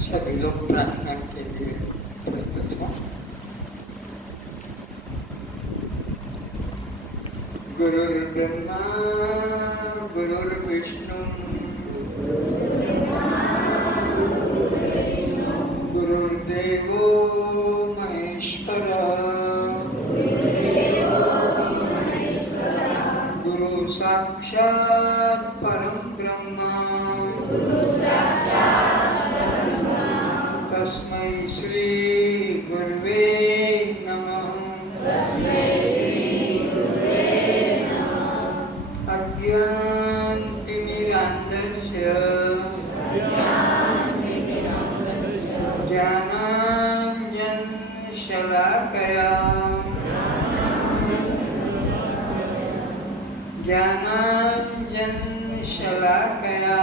सभी लोग प्रार्थना के लिए प्रस्तुत हों। गुरुर्ब्रह्मा गुरुर्विष्णु गुरुर्देवो महेश्वरा गुरु साक्षात् परं ब्रह्मा तस्मै श्री गुरुवे नमः। अज्ञानतिमिरान्धस्य ज्ञानाञ्जनशलाकया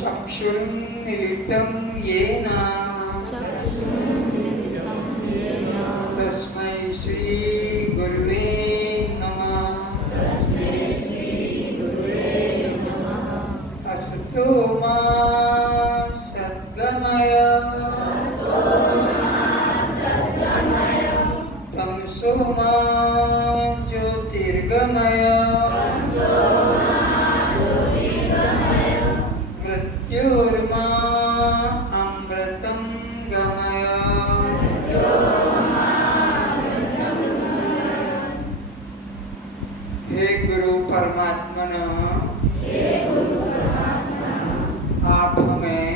चक्षुरुन्मिलितं येन तस्मै श्री गुरुवे नमः। असतो मा सद्गमय तमसो मा ज्योतिर्गमय मृत्योर्मा अमृतं गमय। हे गुरु परमात्मन आप हमें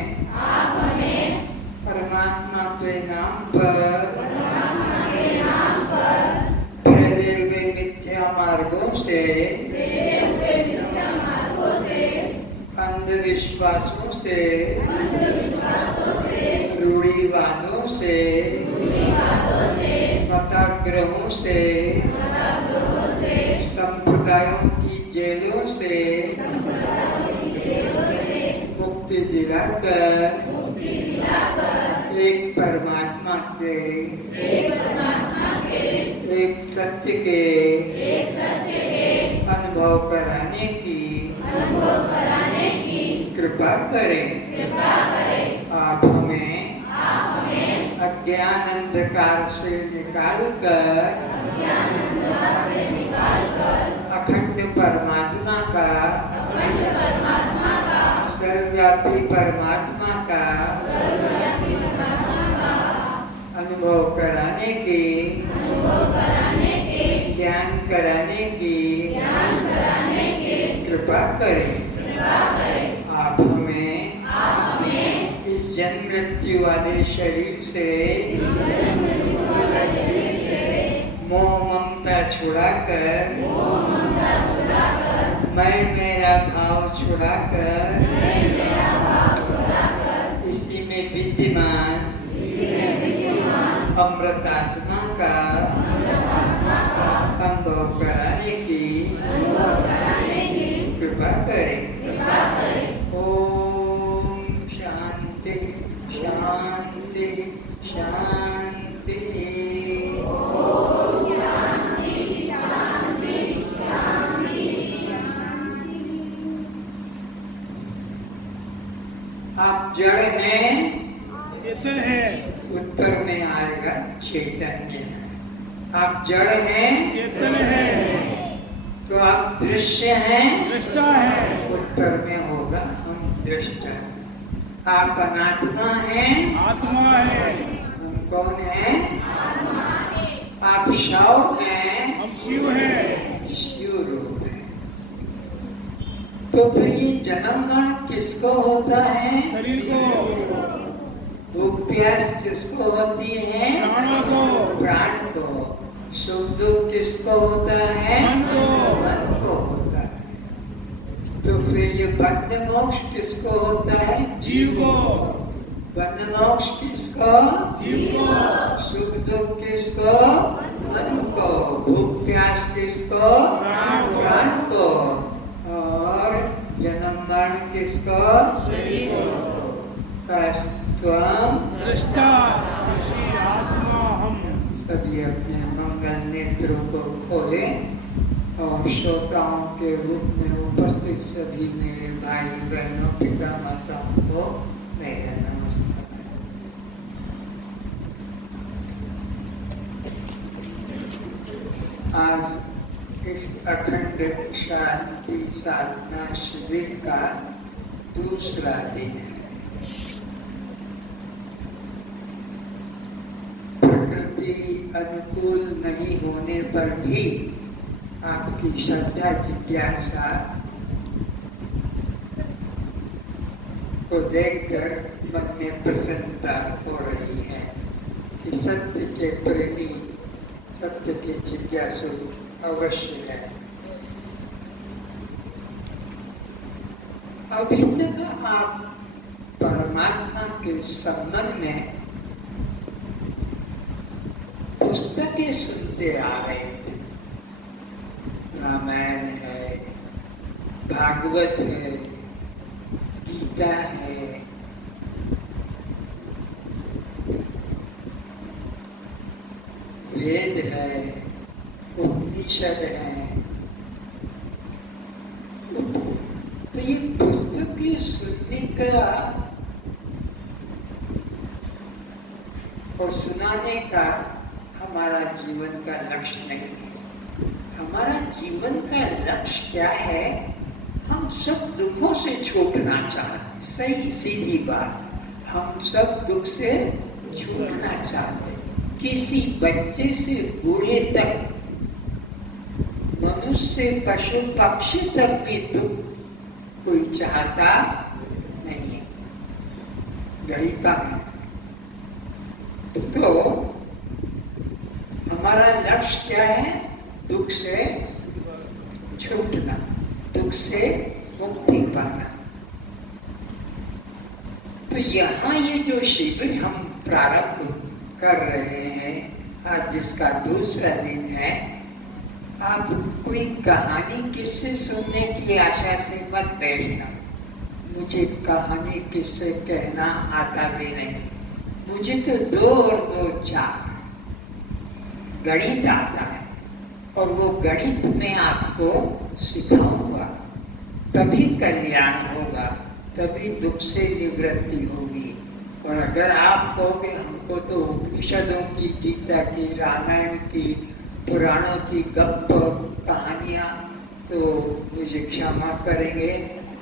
परमात्मा के नाम पर फैले हुए मिथ्या मार्गों से अंधविश्वासों से रूढ़िवादों से मताग्रहों से संप्रदायों की जेलों से मुक्ति दिलाकर एक परमात्मा के एक सत्य के अनुभव कराने की कृपा करें। आप हमें अज्ञान अंधकार से निकालकर अखंड परमात्मा का सर्वव्यापी परमात्मा का अनुभव कराने की ज्ञान कराने की कृपा करें। आप हमें इस जन्म मृत्यु वाले शरीर से मोह ममता छुड़ाकर मैं मेरा भाव छुड़ाकर इसी में विद्यमान अमृतात्मा का अनुभव कराने की कृपा करें। ओम शांति शांति शांति। आप जड़ हैं चेतन है। उत्तर में आएगा चैतन्य। आप जड़ हैं चेतन है। तो आप दृश्य हैं दृष्टा है। उत्तर में होगा हम दृष्टा। आप अनात्मा हैं आत्मा है। हम कौन हैं? आप शव हैं हम शिव है। शिव रूप है। तो फिर ये जन्म मरण किसको होता है? शरीर को भूख प्यास किसको होती है? प्राणों को। प्राण को। सुख दुख किसको होता है? मन को। मन को होता है। तो फिर ये बंध मोक्ष किसको होता है? जीव को। बंध मोक्ष किसको? जीव को। सुख दुख किसको? मन को। भूख प्यास किसको? प्राण को। और जन्म मरण किसको? शरीर को। त्वम दृष्टा ऋषि आत्मा हम। सभी अपने मंगल नेत्रों को खोले और श्रोताओं के रूप में उपस्थित सभी मेरे भाई बहनों पिता माताओं को मेरा नमस्कार। आज इस अखंड शांति साधना शिविर का दूसरा दिन है। प्रकृति अनुकूल नहीं होने पर भी आपकी श्रद्धा जिज्ञासा को देखकर मन में प्रसन्नता हो रही है कि सत्य के प्रेमी, सत्य के जिज्ञासु अवश्य है। अभी तक आप परमात्मा के संबंध में पुस्तकें सुनते आ रहे थे। रामायण है, भागवत है, गीता है, वेद है, उपनिषद है। तो ये पुस्तकें सुनने का और सुनाने का हमारा जीवन का लक्ष्य नहीं है। हमारा जीवन का लक्ष्य क्या है? हम सब दुखों से छूटना चाहते हैं। सही सीधी बात, हम सब दुख से छूटना चाहते हैं। किसी बच्चे से बूढ़े तक, मनुष्य पशु पक्षी तक भी दुख कोई चाहता नहीं है। गरीब का है। तो हमारा लक्ष्य क्या है? दुख से छूटना, दुख से मुक्ति पाना। तो यहाँ ये जो शिविर हम प्रारंभ कर रहे हैं, आज जिसका दूसरा दिन है, आप कोई कहानी किससे सुनने की आशा से मत बैठना। मुझे कहानी किससे कहना आता भी नहीं। मुझे तो 2 और 2 4 गणित आता है और वो गणित में आपको सिखाऊंगा, तभी कल्याण होगा, तभी दुख से निवृत्ति होगी। और अगर आप कहोगे हमको तो उपनिषदों की, गीता की, रामायण की, पुराणों की गप कहानियाँ, तो मुझे क्षमा करेंगे,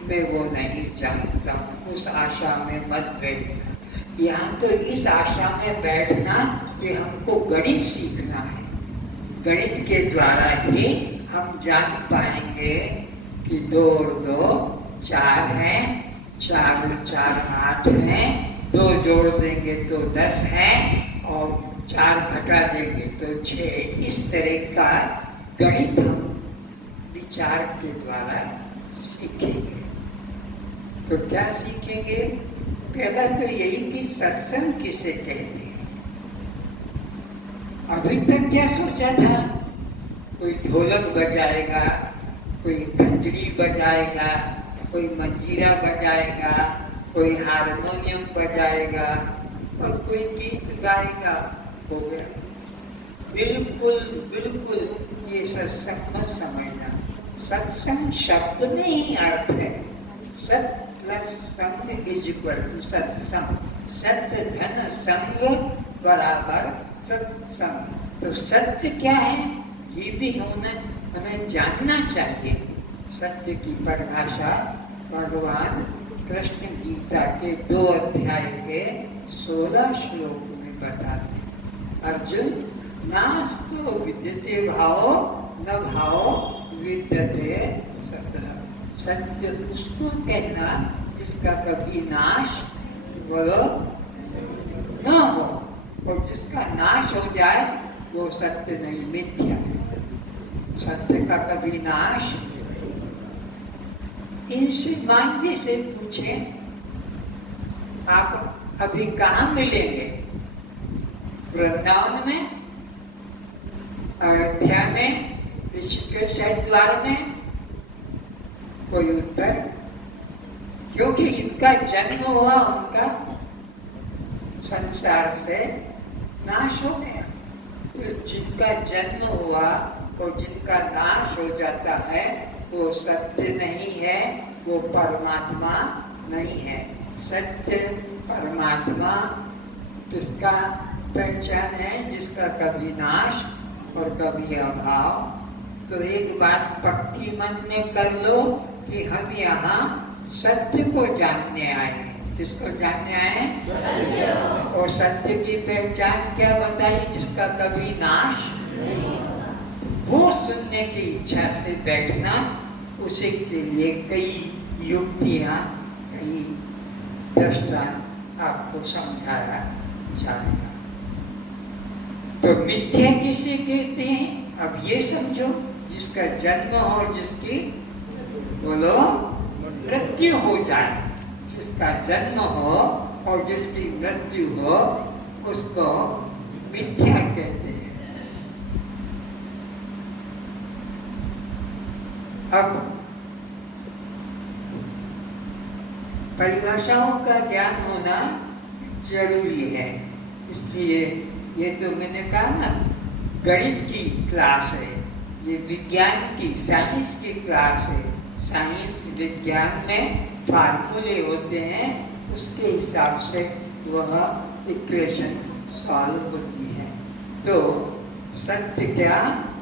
मैं वो नहीं चाहता हूँ। उस आशा में मत बैठना। यहाँ तो इस आशा में बैठना कि हमको गणित सीखना है। गणित के द्वारा ही हम जान पाएंगे कि 2 और 2 4 हैं, 4 और 4 8 हैं, 2 जोड़ देंगे तो 10 हैं और 4 घटा देंगे तो 6। इस तरह का गणित हम विचार के द्वारा सीखेंगे। तो क्या सीखेंगे? पहला तो यही कि सत्संग किसे कहते हैं। अभी तक क्या सोचा था? कोई ढोलक बजाएगा, कोई घंटड़ी बजाएगा, कोई मंजीरा बजाएगा, कोई हारमोनियम बजाएगा और कोई गीत गाएगा, हो गया। बिल्कुल बिल्कुल ये सत्संग मत समझना। सत्संग शब्द में ही अर्थ है। सत प्लस संग इज इक्वल टू सत्संग। सत्य धन संग बराबर सत्संग। तो सत्य क्या है ये भी हमें जानना चाहिए। सत्य की परिभाषा भगवान कृष्ण गीता के 2 अध्याय के 16 श्लोक में बताते हैं। अर्जुन नास्तो विद्यते भावो न भावो विद्यते सत्य। सत्य उसको कहना जिसका कभी नाश वो न हो और जिसका नाश हो जाए वो सत्य नहीं, मिथ्या है। सत्य का कभी नाश। इनसे मान जी से पूछें, आप अभी कहाँ मिलेंगे? वृंदावन में, अयोध्या में, ऋषिकेश हरिद्वार में? कोई उत्तर? क्योंकि इनका जन्म हुआ, उनका संसार से नाश हो गया। तो जिनका जन्म हुआ और जिनका नाश हो जाता है वो सत्य नहीं है, वो परमात्मा नहीं है। सत्य परमात्मा जिसका पहचान है, जिसका कभी नाश और कभी अभाव। तो एक बात पक्की मन में कर लो कि हम यहाँ सत्य को जानने आए हैं। किसको जानने आए हैं? और सत्य की पहचान क्या बताई? जिसका कभी नाश नहीं। वो सुनने की इच्छा से बैठना, उसी के लिए कई युक्तियां, कई दृष्टांत आपको समझाया जाएगा। तो मिथ्या किसे कहते हैं? अब ये समझो, जिसका जन्म हो और जिसकी बोलो मृत्यु हो जाए। जिसका जन्म हो और जिसकी मृत्यु हो उसको मिथ्या कहते हैं। अब परिभाषाओं का ज्ञान होना जरूरी है। इसलिए ये तो मैंने कहा ना, गणित की क्लास है, ये विज्ञान की, साइंस की क्लास है। साइंस विज्ञान में फार्मूले होते हैं, उसके हिसाब से वह इक्वेशन सॉल्व होती है। तो सत्य क्या?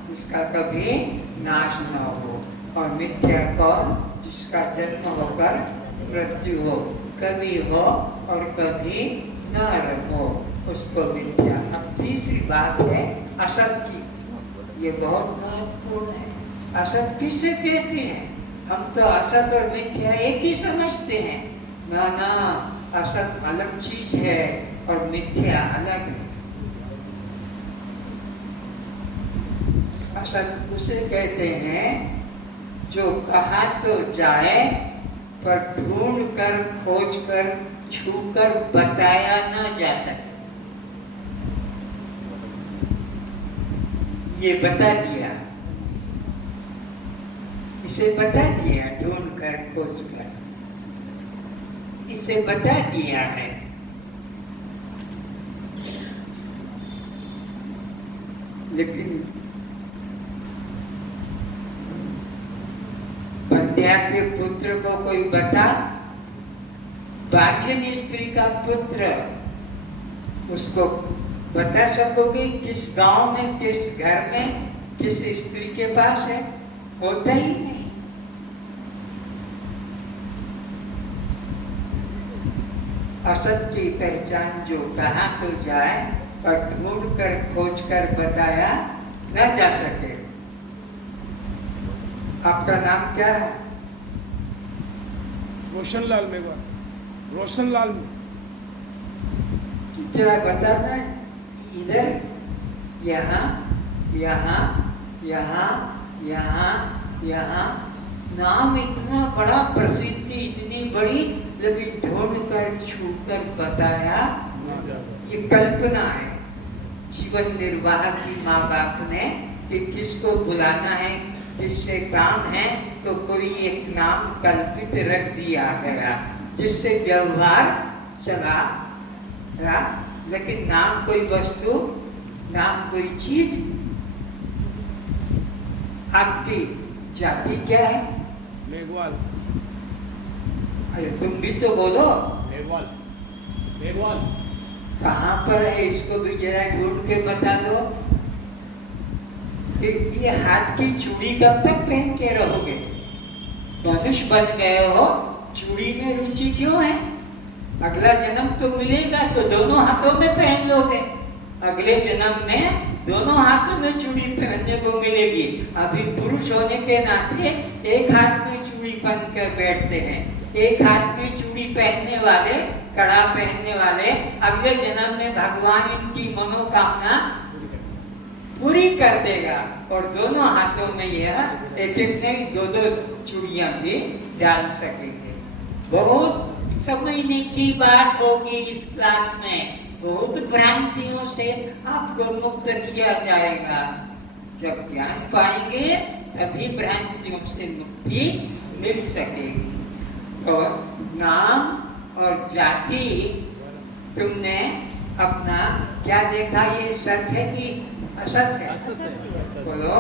जिसका कभी नाश न हो, और मिथ्या कौन? जिसका जन्म होकर मृत्यु हो, कभी हो और कभी न हो, उसको मिथ्या। अब तीसरी बात है असत की। ये बहुत महत्वपूर्ण है। असत किसे कहते हैं? हम तो असत और मिथ्या एक ही समझते हैं। ना ना, असत अलग चीज है और मिथ्या अलग है। असत उसे कहते हैं जो कहा तो जाए पर ढूंढ कर, खोज कर, छू कर बताया ना जा सके। ये बता दिया, इसे बता दिया, ढूंढ कर, खोज कर, इसे बता दिया है। लेकिन बंध्या के पुत्र को कोई बता, भाग्यन स्त्री का पुत्र, उसको बता सकोगे किस गांव में, किस घर में, किस स्त्री के पास है? होता ही नहीं। असत की पहचान जो कहा तो जाए और ढूंढ कर, खोज कर बताया न जा सके। आपका नाम क्या है? रोशनलाल मेघवाल। रोशनलाल। जरा बताना है। इधर, यहाँ, यहाँ, यहाँ, यहाँ, यहाँ। नाम इतना बड़ा, प्रसिद्धि इतनी बड़ी, लेकिन ढूंढ कर, छू कर बताया, ये कल्पना है। जीवन निर्वाह की माँ बाप ने कि किसको बुलाना है, किससे काम है, तो कोई एक नाम कल्पित रख दिया गया जिससे व्यवहार चला रहा। लेकिन नाम कोई वस्तु, नाम कोई चीज। आपकी जाति क्या है? मेघवाल। अरे तुम भी तो बोलो। मेघवाल। मेघवाल। कहाँ पर है? इसको भी जरा ढूंढ के बता दो। ये हाथ की चूड़ी कब तक पहन के रहोगे? मनुष्य बन गए हो, चूड़ी में रुचि क्यों है? अगला जन्म तो मिलेगा तो दोनों हाथों में पहन लोगे। अगले जन्म में दोनों हाथों में चूड़ी पहनने को मिलेगी। अभी पुरुष होने के नाते एक हाथ में चूड़ी पहन कर बैठते हैं, एक हाथ में चूड़ी पहनने वाले, कड़ा पहनने वाले, अगले जन्म में भगवान इनकी मनोकामना पूरी कर देगा और दोनों हाथों में यह एक एक नहीं दो दो चूड़ियां भी डाल सकेंगे। बहुत समझने की बात होगी इस क्लास में। बहुत भ्रांतियों से आपको मुक्त किया जाएगा। जब ज्ञान पाएंगे तभी भ्रांतियों से मुक्ति मिल सकेगी। तो नाम और जाति तुमने अपना क्या देखा, ये सत्य है कि असत है? बोलो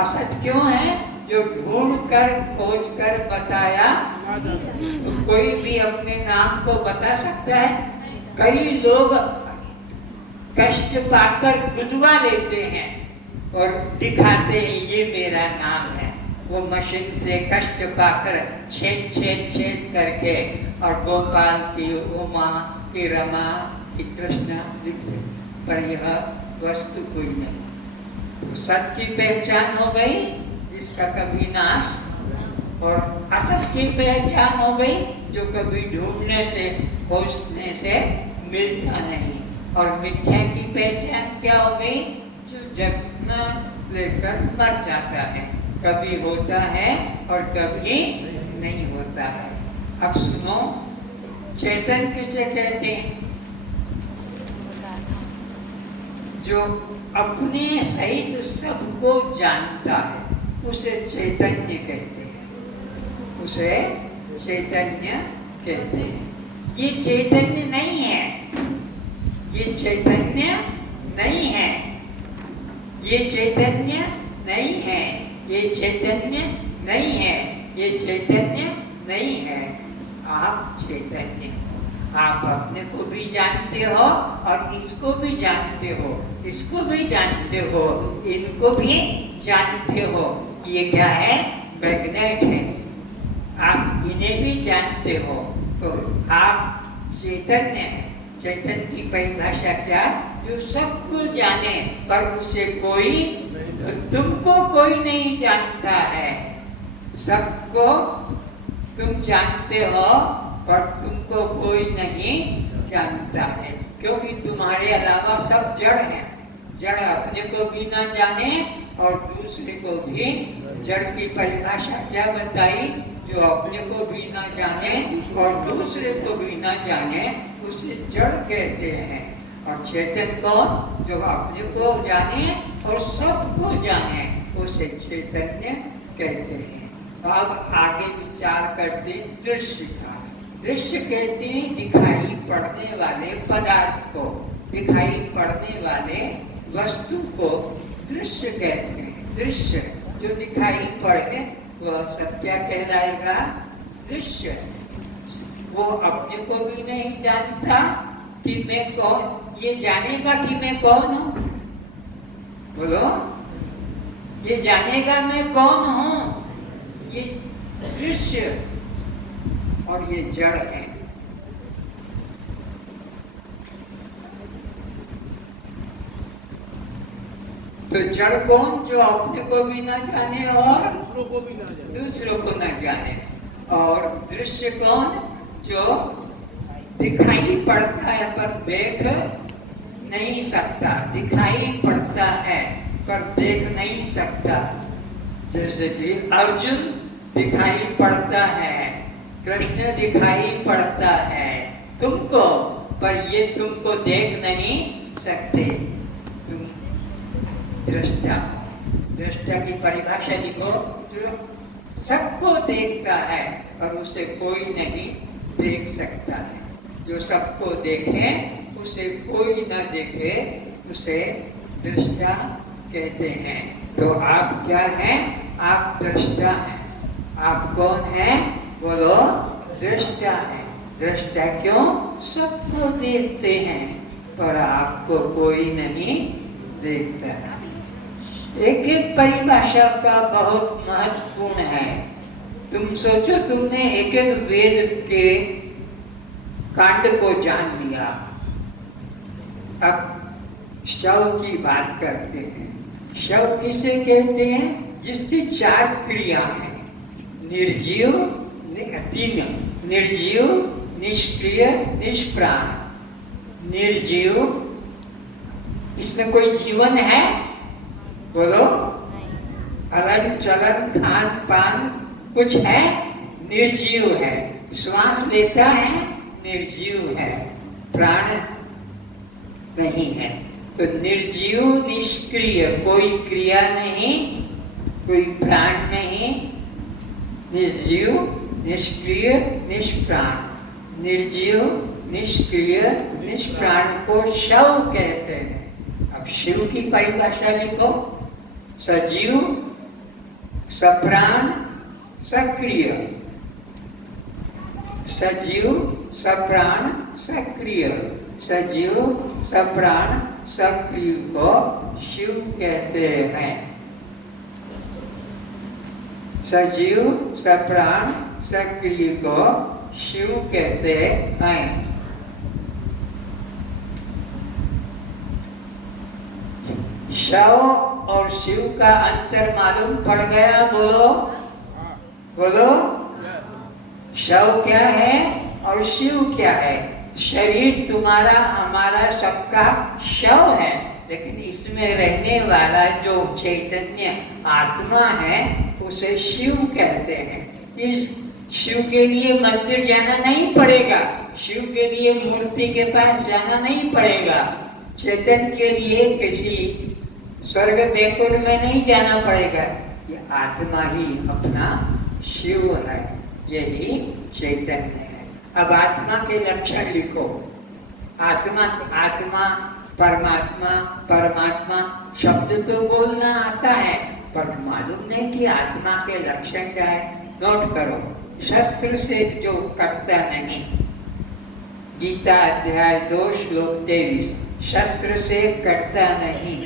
असत क्यों है? जो ढूंढ कर खोज कर बताया। तो कोई भी अपने नाम को बता सकता है? कई लोग कष्ट पाकर गुदवा लेते हैं और दिखाते हैं ये मेरा नाम है। वो मशीन से कष्ट पाकर छेद छेद छेद करके और गोपाल की, उमा की, रमा की, कृष्ण लिखते, पर यह वस्तु कोई नहीं। तो सत की पहचान हो गई जिसका कभी नाश, और असत की पहचान हो गई जो कभी ढूंढने से खोजने से मिलता नहीं। और मिथ्या की पहचान क्या हो गई? जो जन्म लेकर मर जाता है, कभी होता है और कभी नहीं होता है। अब सुनो, चेतन किसे कहते हैं? जो अपने सहित सबको जानता है उसे चैतन्य कहते हैं। उसे चैतन्य कहते हैं। ये चैतन्य नहीं है, ये चैतन्य नहीं है, ये चैतन्य नहीं है, ये चैतन्य नहीं है, ये चैतन्य नहीं है। आप चैतन्य हो। आप अपने को भी जानते हो और इसको भी जानते हो, इसको भी जानते हो, इनको भी जानते हो। ये क्या है? मैग्नेट है। आप इन्हें भी जानते हो, तो आप चैतन्य है। चैतन्य की परिभाषा क्या? जो सबको जाने पर उसे कोई, तुमको कोई नहीं जानता है। सबको तुम जानते हो पर तुमको कोई नहीं जानता है, क्योंकि तुम्हारे अलावा सब जड़ है। जड़ अपने को भी ना जाने और दूसरे को भी। जड़ की परिभाषा क्या बताई? जो अपने को भी ना जाने और दूसरे को भी ना जाने उसे जड़ कहते हैं। और चेतन को जो अपने को जाने और सबको जाने उसे चैतन्य कहते हैं। अब आगे विचार करते दृश्य का। दृश्य कहते हैं दिखाई पड़ने वाले पदार्थ को, दिखाई पड़ने वाले वस्तु को दृश्य कहते हैं। दृश्य जो दिखाई पड़े वह सब क्या कहलाएगा? दृश्य। वो अपने को भी नहीं जानता कि मैं कौन, ये जानेगा कि मैं कौन हूं? बोलो, ये जानेगा मैं कौन हूं? ये दृश्य और ये जड़ है। तो जड़ कौन? जो अपने को भी ना जाने और दूसरों को ना जाने। और दृश्य कौन? जो दिखाई पड़ता है पर देख नहीं सकता, दिखाई पड़ता है पर देख नहीं सकता। जैसे कि अर्जुन दिखाई पड़ता है, कृष्ण दिखाई पड़ता है तुमको, पर ये तुमको देख नहीं सकते। तुम दृष्टा। दृष्टा की परिभाषा लिखो, जो सबको देखता है और उसे कोई नहीं देख सकता है। जो सबको देखे उसे कोई न देखे उसे दृष्टा कहते हैं। तो आप क्या हैं? आप दृष्टा हैं। आप कौन हैं? बोलो, दृष्टा है। दृष्टा क्यों? सबको देखते हैं पर आपको कोई नहीं देखता। एक एक परिभाषा का बहुत महत्वपूर्ण है। तुम सोचो, तुमने एक एक वेद के कांड को जान लिया। अब शव की बात करते हैं। शव किसे कहते हैं? जिसकी चार क्रिया है। निर्जीव, तीन निर्जीव, निष्क्रिय, निष्प्राण। निर्जीव, इसमें कोई जीवन है? बोलो। हलन चलन खान पान कुछ है? निर्जीव है। श्वास लेता है, निर्जीव है, प्राण नहीं है। तो निर्जीव, निष्क्रिय, कोई क्रिया नहीं, कोई प्राण नहीं। निर्जीव, निष्क्रिय, निष्प्राण। निर्जीव, निष्क्रिय, निष्प्राण को शव कहते हैं। अब शिव की परिभाषा लिखो। सजीव, सप्राण, सक्रिय। सजीव, सप्राण, सक्रिय। सजीव, सप्राण, सक्रिय को शिव कहते हैं। सजीव, सप्राण, सक्रिय को शिव कहते हैं। शव और शिव का अंतर मालूम पड़ गया? बोलो बोलो। शव क्या है और शिव क्या है? शरीर तुम्हारा, हमारा सबका शव है, लेकिन इसमें रहने वाला जो चैतन्य आत्मा है उसे शिव कहते हैं। इस शिव के लिए मंदिर जाना नहीं पड़ेगा, शिव के लिए मूर्ति के पास जाना नहीं पड़ेगा, चेतन के लिए किसी स्वर्ग देकुल में नहीं जाना पड़ेगा। ये आत्मा ही अपना शिव है, यही चैतन्य है। अब आत्मा के लक्षण लिखो। आत्मा, आत्मा, परमात्मा, परमात्मा शब्द तो बोलना आता है, पर मालूम नहीं कि आत्मा के लक्षण क्या है। नोट करो। शस्त्र से जो कटता नहीं, गीता अध्याय 2 श्लोक 23, शस्त्र से कटता नहीं,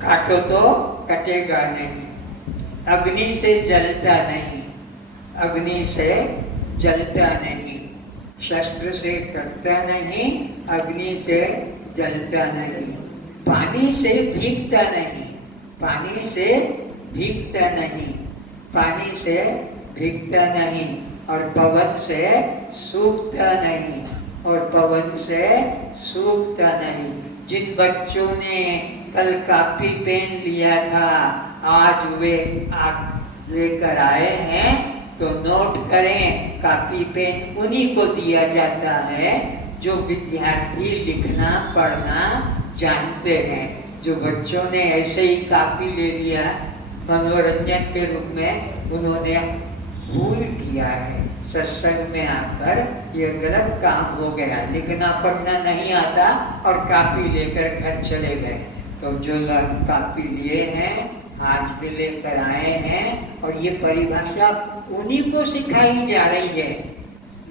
काटो तो कटेगा नहीं। अग्नि से जलता नहीं, अग्नि से जलता नहीं। शस्त्र से कटता नहीं, अग्नि से जलता नहीं। पानी से भीगता नहीं, पानी से भीगता नहीं, पानी से भीगता नहीं। और पवन से सूखता नहीं, और पवन से सूखता नहीं। जिन बच्चों ने कल कॉपी पेन लिया था, आज वे आग लेकर आए हैं, तो नोट करें, कॉपी पेन उन्हीं को दिया जाता है जो विद्यार्थी लिखना पढ़ना जानते हैं। जो बच्चों ने ऐसे ही कॉपी ले लिया मनोरंजन के रूप में, उन्होंने भूल किया है। सत्संग में आकर ये गलत काम हो गया, लिखना पढ़ना नहीं आता और कॉपी लेकर घर चले गए। तो जो लोग कॉपी लिए हैं, आज भी लेकर आए हैं, और ये परिभाषा उन्हीं को सिखाई जा रही है।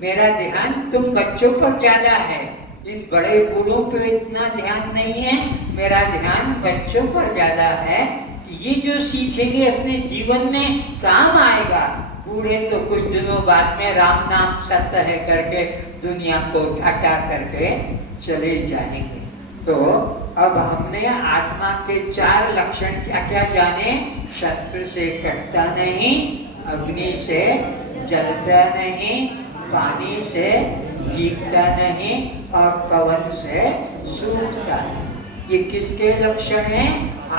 मेरा ध्यान तुम बच्चों पर ज्यादा है, इन बड़े बूढ़ों पे इतना ध्यान नहीं है। मेरा ध्यान बच्चों पर ज्यादा है कि ये जो सीखेंगे अपने जीवन में काम आएगा। बूढ़े तो कुछ दिनों बाद में राम नाम सत्य है करके दुनिया को हटा करके चले जाएंगे। तो अब हमने आत्मा के 4 लक्षण क्या क्या जाने? शस्त्र से कटता नहीं, अग्नि से जलता नहीं, पानी से भीगता नहीं, और पवन से सूखता नहीं। ये किसके लक्षण हैं?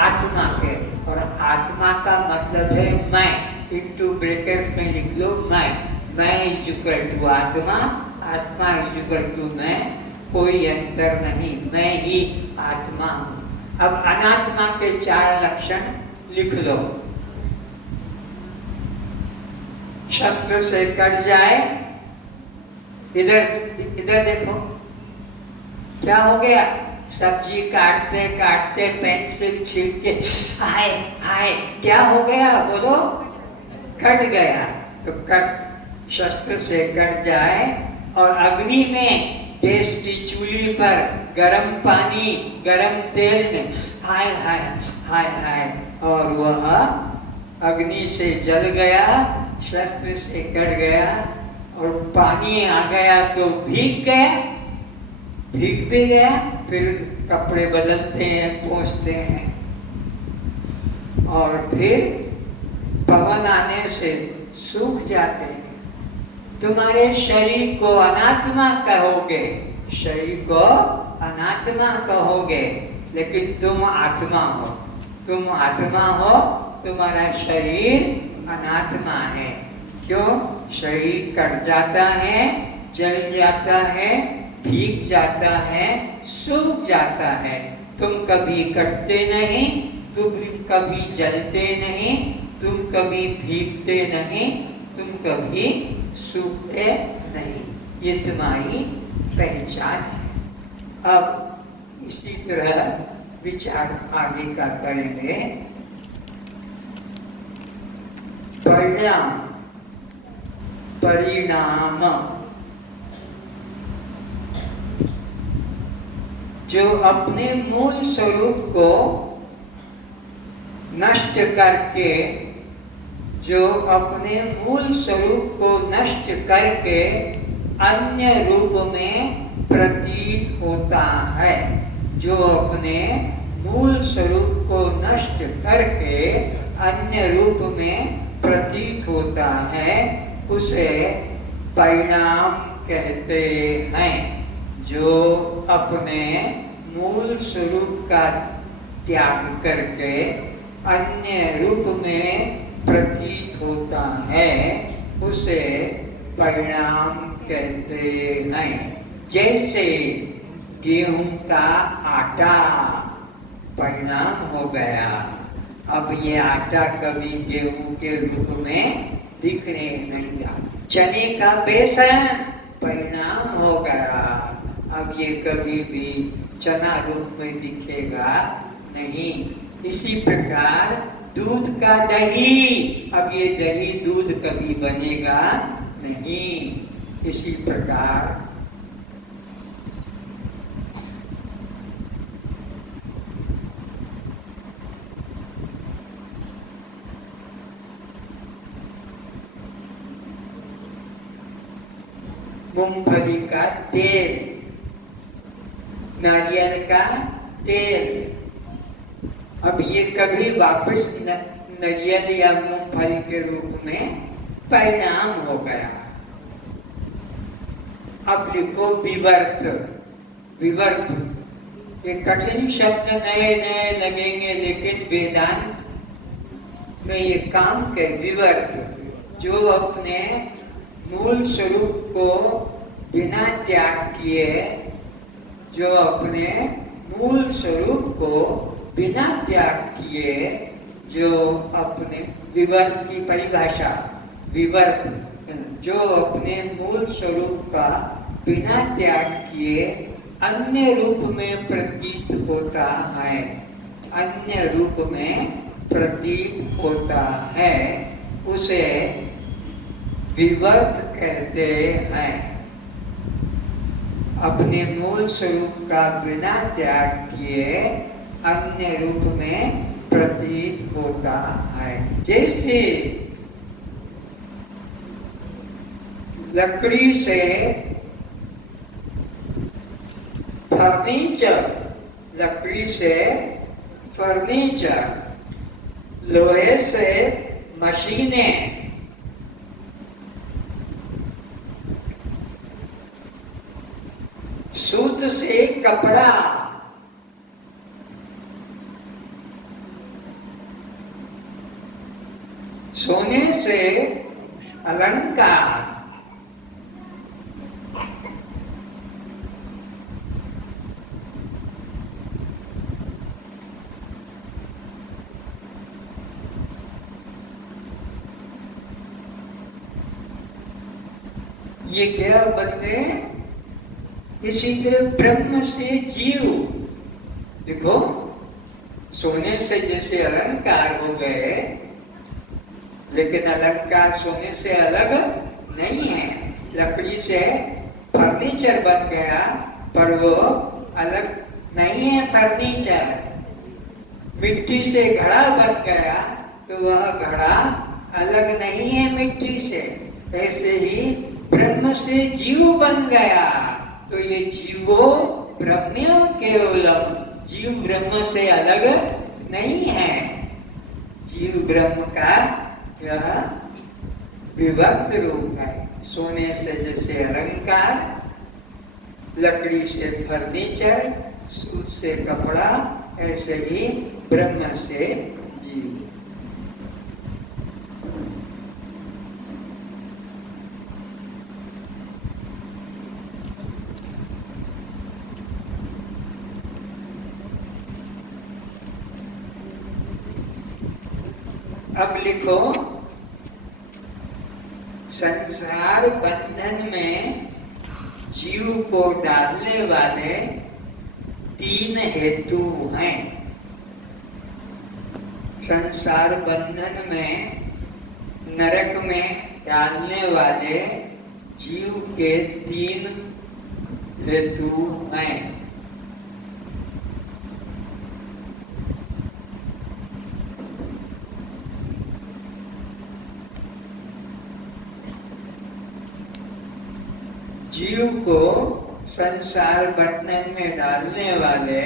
आत्मा के। और आत्मा का मतलब है मैं। इंटू ब्रैकेट में लिख लो मैं इज इक्वल टू आत्मा, आत्मा इज इक्वल टू मैं। कोई अंतर नहीं, मैं ही आत्मा हूं। अब अनात्मा के 4 लक्षण लिख लो। शस्त्र से कट जाए, इधर देखो क्या हो गया। सब्जी काटते काटते पेंसिल छींटते, हाय हाय क्या हो गया? बोलो। कट गया। तो कट, शस्त्र से कट जाए, और अग्नि में, गैस की चूल्ही पर गरम पानी गरम तेल में हाय हाय हाय हाय, और वह अग्नि से जल गया, शस्त्र से कट गया, और पानी आ गया तो भीग गया, भीग भी गया। फिर कपड़े बदलते हैं, पोंछते हैं, और फिर पवन आने से सूख जाते हैं। तुम्हारे शरीर को अनात्मा कहोगे, शरीर को अनात्मा कहोगे, लेकिन तुम आत्मा हो। तुम आत्मा हो, तुम्हारा शरीर अनात्मा है। क्यों? शरीर कट जाता है, जल जाता है, भीग जाता है, सूख जाता है। तुम कभी कटते नहीं, तुम कभी जलते नहीं, तुम कभी भीगते नहीं, तुम कभी सूखते नहीं। ये तुम्हारी पहचान है। अब इसी तरह विचार आगे का करेंगे। परिणाम, परिणाम जो अपने मूल स्वरूप को नष्ट करके, जो अपने मूल स्वरूप को नष्ट करके अन्य रूप में प्रतीत होता है, जो अपने मूल स्वरूप को नष्ट करके अन्य रूप में प्रतीत होता है, उसे परिणाम कहते हैं। जो अपने मूल स्वरूप का त्याग करके अन्य रूप में प्रतीत होता है, उसे परिणाम कहते हैं। जैसे गेहूं का आटा परिणाम हो गया, अब ये आटा कभी गेहूं के रूप में दिखने नहीं लगा। चने का बेसन परिणाम हो गया, अब ये कभी भी चना रूप में दिखेगा नहीं। इसी प्रकार दूध का दही, अब ये दही दूध कभी बनेगा नहीं। इसी प्रकार मूंगफली का तेल, नारियल का तेल, अब ये कभी वापस नारियल या मूंगफली के रूप में परिणाम हो गया। अब लिखो विवर्त। विवर्त ये कठिन शब्द नए नए लगेंगे, लेकिन वेदांत में ये काम के विवर्त, जो अपने मूल स्वरूप को बिना त्याग किए, जो अपने मूल स्वरूप को बिना त्याग किए, जो अपने विवर्त की परिभाषा, विवर्त जो अपने मूल स्वरूप का बिना त्याग किए अन्य रूप में प्रतीत होता है, अन्य रूप में प्रतीत होता है, उसे विवर्त कहते हैं। अपने मूल स्वरूप का बिना त्याग किए अन्य रूप में प्रतीत होता है। जैसे लकड़ी से फर्नीचर, लकड़ी से फर्नीचर, लोहे से मशीनें, सूत से कपड़ा, सोने से अलंकार, ये क्या बन गए? इसीलिए ब्रह्म से जीव, देखो सोने से जैसे अलंकार हो गए, लेकिन अलंकार सोने से अलग नहीं है। लकड़ी से फर्नीचर बन गया, पर वो अलग नहीं है फर्नीचर। मिट्टी से घड़ा बन गया, तो वह घड़ा अलग नहीं है मिट्टी से। ऐसे ही ब्रह्म से जीव बन गया, तो ये जीवो ब्रह्म केवलम, जीव ब्रह्म से अलग नहीं है। जीव ब्रह्म का यह विभक्त रूप है। सोने से जैसे अलंकार, लकड़ी से फर्नीचर, सूत से कपड़ा, ऐसे ही ब्रह्म से जीव। अब लिखो, संसार बंधन में जीव को डालने वाले 3 हेतु हैं। संसार बंधन में नरक में डालने वाले जीव के 3 हेतु हैं। जीव को संसार बंधन में डालने वाले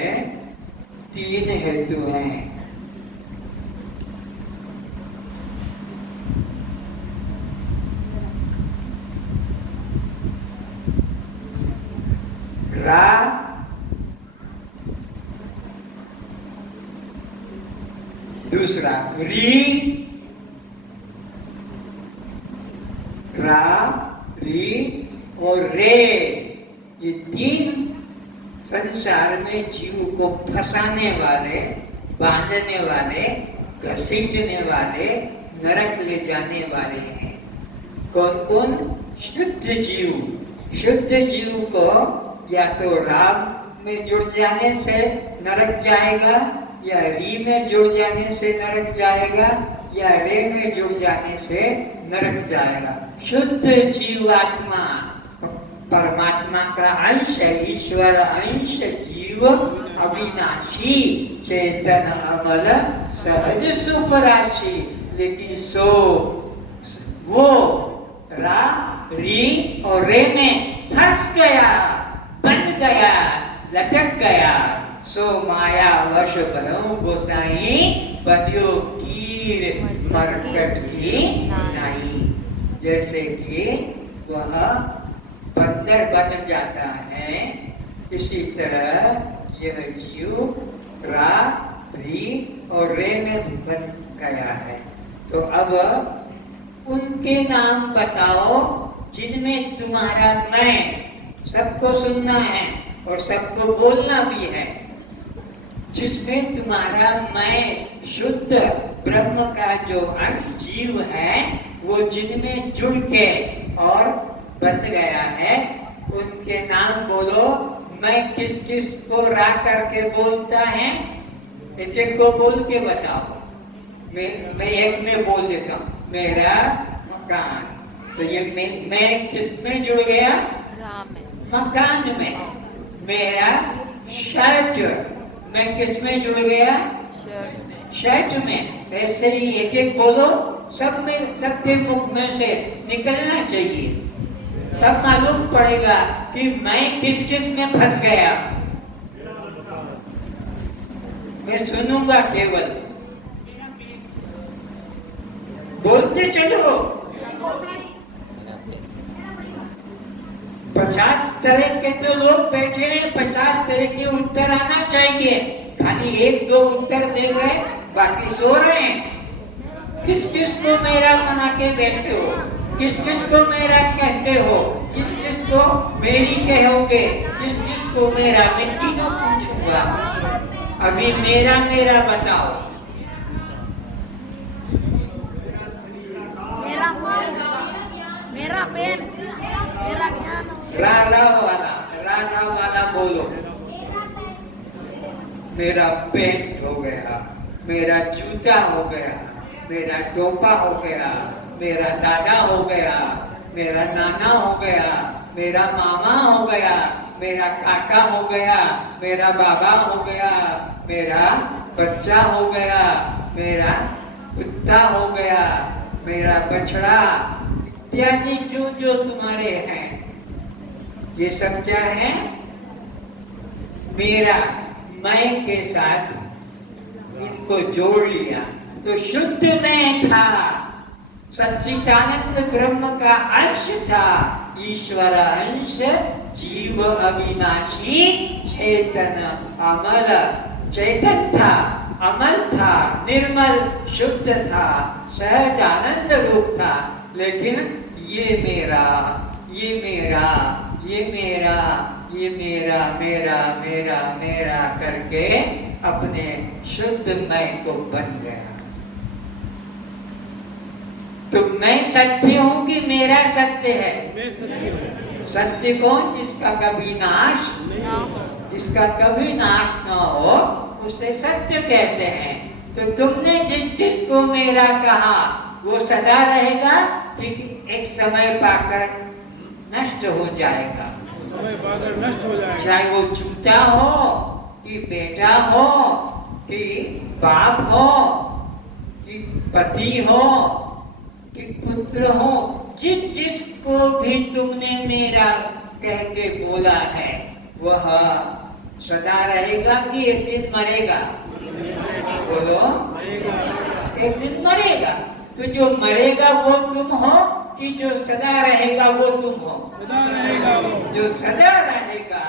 3 हेतु हैं। रा, दूसरा री, रा, री और रे, ये 3 संसार में जीव को फंसाने वाले, बांधने वाले, घसीटने वाले, नरक ले जाने वाले हैं। कौन कौन? शुद्ध जीव। शुद्ध जीव को या तो राम में जुड़ जाने से नरक जाएगा, या री में जुड़ जाने से नरक जाएगा, या रे में जुड़ जाने से नरक जाएगा। शुद्ध जीवात्मा परमात्मा का अंश है, ईश्वर अंश जीव, अविनाशी, चेतन अमल, सहज सुपराशी। लेकिन वो रा, री और रे में फंस गया, बन गया, लटक गया। सो माया वश भरो गोसाई, बदियो कीर मरकट की नाई। जैसे कि वह बंदर बन जाता है, इसी तरह यह जीव रा, री और रे में बन गया है। तो अब उनके नाम बताओ जिनमें तुम्हारा मैं, सबको सुनना है और सबको बोलना भी है, जिसमें तुम्हारा मैं शुद्ध ब्रह्म का जो अंश जीव है, वो जिनमें जुड़ के और बन गया है, उनके नाम बोलो। मैं किस किस को रा करके बोलता है, एक एक को बोल के बताओ। मैं एक में बोल देता हूँ, मेरा मकान। तो ये मैं किस में जुड़ गया? मकान में। मेरा शर्ट, मैं किस में जुड़ गया? शर्ट में। ऐसे ही एक एक बोलो, सब में, सबके मुख में से निकलना चाहिए, तब मालूम पड़ेगा कि मैं किस किस में फंस गया। मैं सुनूंगा केवल, बोलते चलो। 50 तरह के तो लोग बैठे हैं, 50 तरह के उत्तर आना चाहिए। खाली 1-2 उत्तर दे गए, बाकी सो रहे हैं। किस किस को मेरा बना के बैठे हो, किस किस को मेरा कहते हो, किस किस को मेरी कहोगे, किस किस को मेरा? मैं तीनों पूछूंगा। अभी मेरा मेरा बताओ। मेरा मन, मेरा पेट, मेरा ज्ञान। रा वाला बोलो। मेरा पेंट हो गया, मेरा जूता हो गया, मेरा टोपा हो गया, मेरा दादा हो गया, मेरा नाना हो गया, मेरा मामा हो गया, मेरा काका हो गया, मेरा बाबा हो गया, मेरा बच्चा हो गया, मेरा कुत्ता हो गया, मेरा बछड़ा, इत्यादि जो जो तुम्हारे हैं, ये सब क्या है? मेरा मैं के साथ इनको जोड़ लिया तो शुद्ध मैं था। सच्चिदानंद ब्रह्म का अंश था, ईश्वर अंश जीव अविनाशी चेतन अमल, चेतन था, अमल था, निर्मल शुद्ध था, सहज आनंद रूप था। लेकिन ये मेरा, ये मेरा, ये मेरा, ये मेरा, मेरा मेरा मेरा करके अपने शुद्ध मैं को बन गया। तो मैं सत्य हूं कि मेरा सत्य है? मैं सत्य हूँ। सत्य कौन? जिसका कभी नाश, जिसका कभी नाश न हो उसे सत्य कहते हैं। तो तुमने जिस चीज को मेरा कहा वो सदा रहेगा कि एक समय पाकर नष्ट हो जाएगा? समय पाकर नष्ट हो जाएगा। चाहे वो जूता हो कि बेटा हो कि बाप हो कि पति हो कि पुत्र हो, जिस को भी तुमने मेरा कह के बोला है वह सदा रहेगा कि एक दिन मरेगा? बोलो, एक दिन मरेगा। तो जो मरेगा वो तुम हो कि जो सदा रहेगा वो तुम हो? सदा रहेगा वो। जो सदा रहेगा।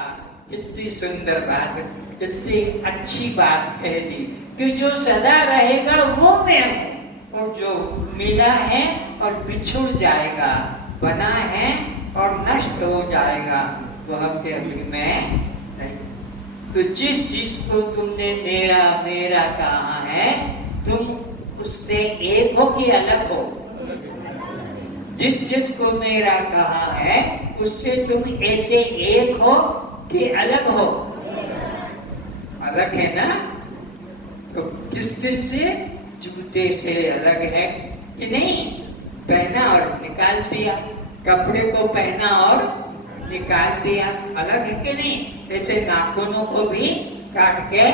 कितनी सुंदर बात, कितनी अच्छी बात कह दी कि जो सदा रहेगा वो मैं हूँ, और जो मिला है और बिछुड़ जाएगा, बना है और नष्ट हो जाएगा, वह कभी मैं नहीं। तो जिस को तुमने मेरा मेरा कहा है, तुम उससे एक हो कि अलग हो? जिस को मेरा कहा है उससे तुम ऐसे एक हो कि अलग हो? अलग है ना? तो किस से? जूते से अलग है कि नहीं? पहना और निकाल दिया, कपड़े को पहना और निकाल दिया, अलग है कि नहीं? ऐसे नाखूनों को भी काट के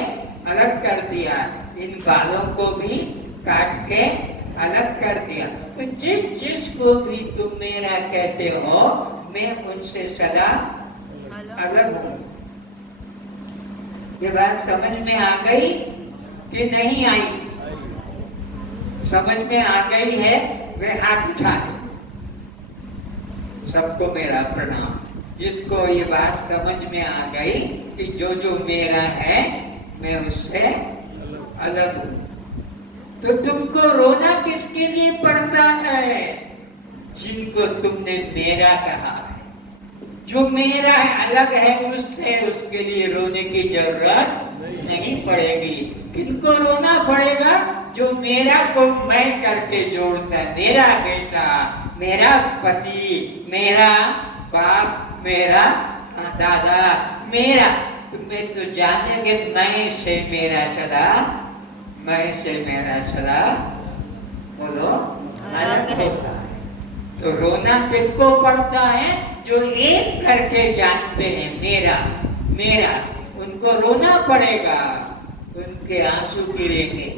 अलग कर दिया, इन बालों को भी काट के अलग कर दिया। तो जिस को भी तुम मेरा कहते हो, मैं उनसे सदा अलग हूं। ये बात समझ में आ गई कि नहीं आई? समझ में आ गई है? वे हाथ उठा दे। सबको मेरा प्रणाम। जिसको ये बात समझ में आ गई कि जो मेरा है मैं उससे अलग हूं। तो तुमको रोना किसके लिए पड़ता है? जिनको तुमने मेरा कहा है। जो मेरा है, अलग है उससे, उसके लिए रोने की जरूरत नहीं पड़ेगी। किनको रोना पड़ेगा? जो मेरा को मैं करके जोड़ता है। मेरा बेटा, मेरा पति, मेरा बाप, मेरा दादा, मेरा। तुम्हें तो जानेंगे मैं से मेरा सदा, मैं से मेरा सदा, बोलो, अलग होता है। तो रोना किसको पड़ता है? जो एक करके जानते हैं मेरा मेरा, उनको रोना पड़ेगा, उनके आंसू गिरेंगे।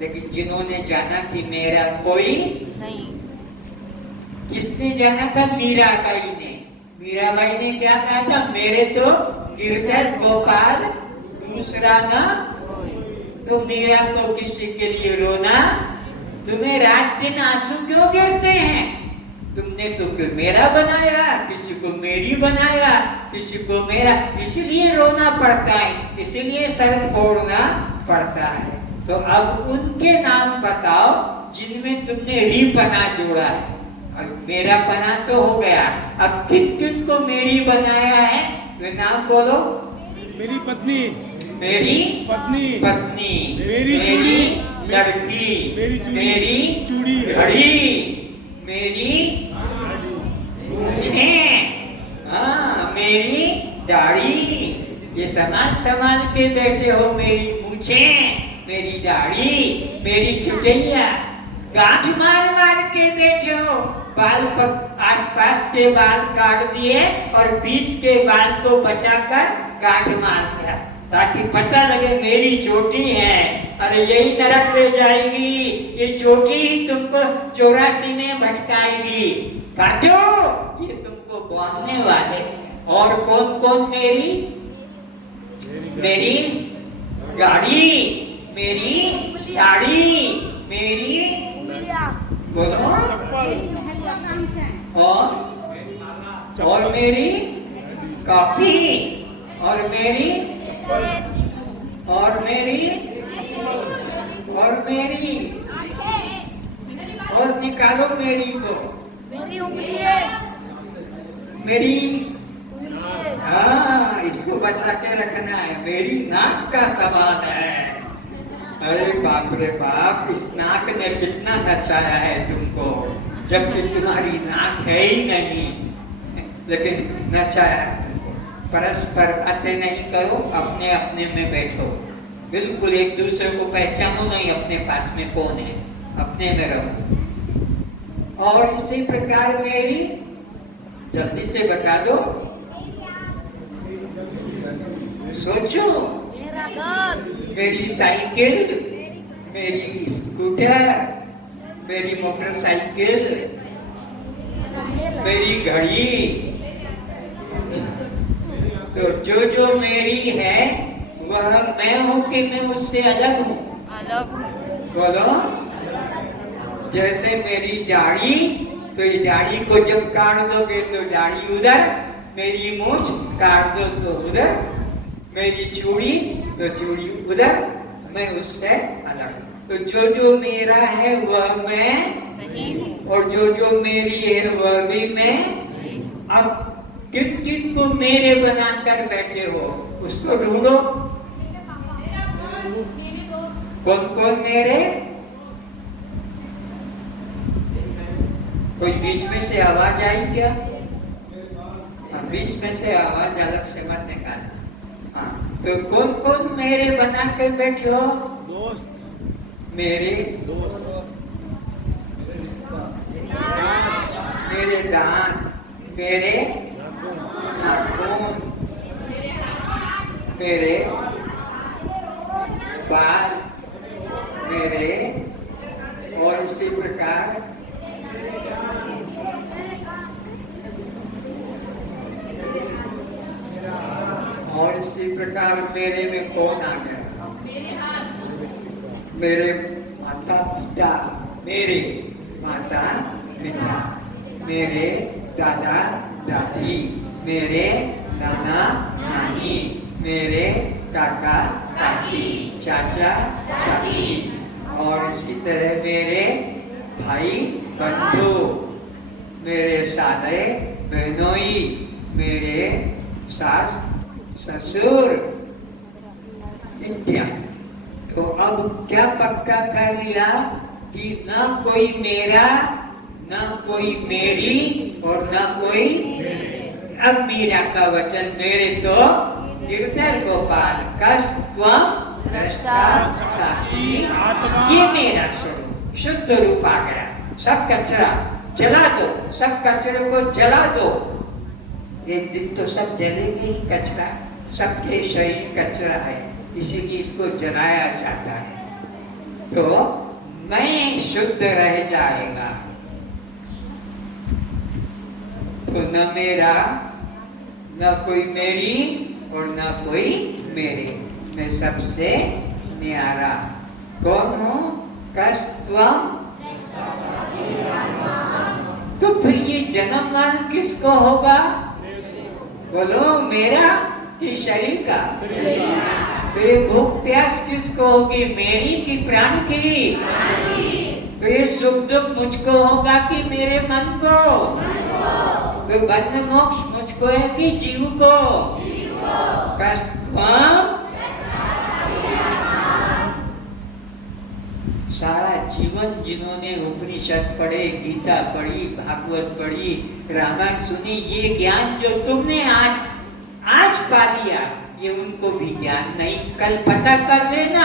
लेकिन जिन्होंने जाना कि मेरा कोई नहीं, किसने जाना था? मीराबाई ने। मीराबाई ने क्या कहा था? मेरे तो गिरधर गोपाल दूसरा ना। तो मीरा को किसी के लिए रोना? तुम्हें रात दिन आंसू क्यों गिरते हैं? तुमने तो मेरा बनाया, किसी को मेरी बनाया, किसी को मेरा, इसलिए रोना पड़ता है, इसलिए सर फोड़ना पड़ता है। तो अब उनके नाम बताओ जिनमें तुमने री पना जोड़ा है। और मेरा पना तो हो गया, अब किन किन को मेरी बनाया है? वे नाम बोलो। मेरी पत्नी, मेरी पत्नी, पत्नी, मेरी चूड़ी, लड़की, मेरी चूड़ी, घड़ी, मेरी मूंछें, हाँ, मेरी दाढ़ी। ये संभाल के बैठे हो। मेरी मूंछें, मेरी दाढ़ी, मेरी चुटैया, गांठ मार मार के बैठे हो। बाल आसपास के बाल काट दिए और बीच के बाल को बचाकर गांठ मार दिया, ताकि पता लगे मेरी चोटी है। अरे यही नरक ले जाएगी, ये चोटी ही तुमको 84 में भटकाएगी। काटो, ये तुमको बांधने वाले। और कौन कौन? मेरी गाड़ी, मेरी साड़ी, मेरी बोलो। चप्पल। और मेरी कॉपी, और मेरी, और मेरी, और मेरी, और निकालो मेरी को। मेरी उंगली, मेरी, उंगली। हाँ, इसको बचा के रखना है। मेरी नाक का सवाल है। अरे बाप रे बाप, इस नाक ने कितना नचाया है तुमको, जबकि तुम्हारी नाक है ही नहीं, लेकिन नचाया है तुमको। परस्पर बातें नहीं करो, अपने अपने में बैठो, बिल्कुल एक दूसरे को पहचानो नहीं, अपने पास में कौन है, अपने में रहो। और इसी प्रकार मेरी, जल्दी से बता दो, सोचो। मेरा घर, मेरी साइकिल, मेरी स्कूटर, मेरी मोटरसाइकिल, मेरी घड़ी। तो जो जो मेरी है वह मैं हूं कि मैं उससे अलग हूं? अलग। बोलो। जैसे मेरी दाढ़ी, तो ये दाढ़ी को जब काट दोगे तो दाढ़ी उधर, मेरी मूंछ काट दो तो उधर, मेरी चूड़ी तो चूड़ी उधर, मैं उससे अलग। तो जो जो मेरा है वह मैं नहीं हूँ, और जो जो मेरी है वह भी मैं। अब किन किन को मेरे बनाकर बैठे हो उसको ढूंढो। कौन कौन मेरे? कोई बीच में से आवाज आई क्या? बीच में से आवाज अलग से मत निकालना। हाँ, तो कौन कौन मेरे बना कर बैठे हो? दोस्त। मेरे दोस्त। मेरे दांत, मेरे नाखून, मेरे बाल, मेरे, और इसी प्रकार और इसी प्रकार मेरे में कौन आ गया? मेरे माता पिता, मेरे माता पिता, मेरे दादा दादी, मेरे नाना नानी, मेरे काका काकी, चाचा चाची, और इसी तरह मेरे भाई बंधु, मेरे साले बहनोई, मेरे सास ससुर इत्यादि। तो अब क्या पक्का कर लिया कि ना कोई मेरा, ना कोई मेरी, और ना कोई। अब मीरा का वचन, मेरे तो गिरधर गोपाल कस्त्वम दृष्टा साक्षी आत्मा। ये मेरा स्वरूप शुद्ध रूप आ गया। सब कचरा जला दो, सब कचरे को जला दो। एक दिन तो सब जलेंगे ही, कचरा, सबके शरीर कचरा है, इसीलिए इसको जलाया जाता है। तो मैं शुद्ध रह जाएगा। तो न मेरा, न कोई मेरी, और न कोई मेरे, मैं सबसे न्यारा। कौन हूँ? कस्त्वम। तो फिर ये जन्म मरण किसको होगा? बोलो, मेरा कि शरीर का? तो ये भूख प्यास किसको होगी? मेरी कि प्राण की? तो ये सुख दुख मुझको होगा कि मेरे मन को? तो बंध मोक्ष मुझको है कि जीव को? कस्त्वम। सारा जीवन जिन्होंने उपनिषद पढ़े, गीता पढ़ी, भागवत पढ़ी, रामायण सुनी, ये ज्ञान जो तुमने आज पा लिया, ये उनको भी ज्ञान नहीं। कल पता कर लेना,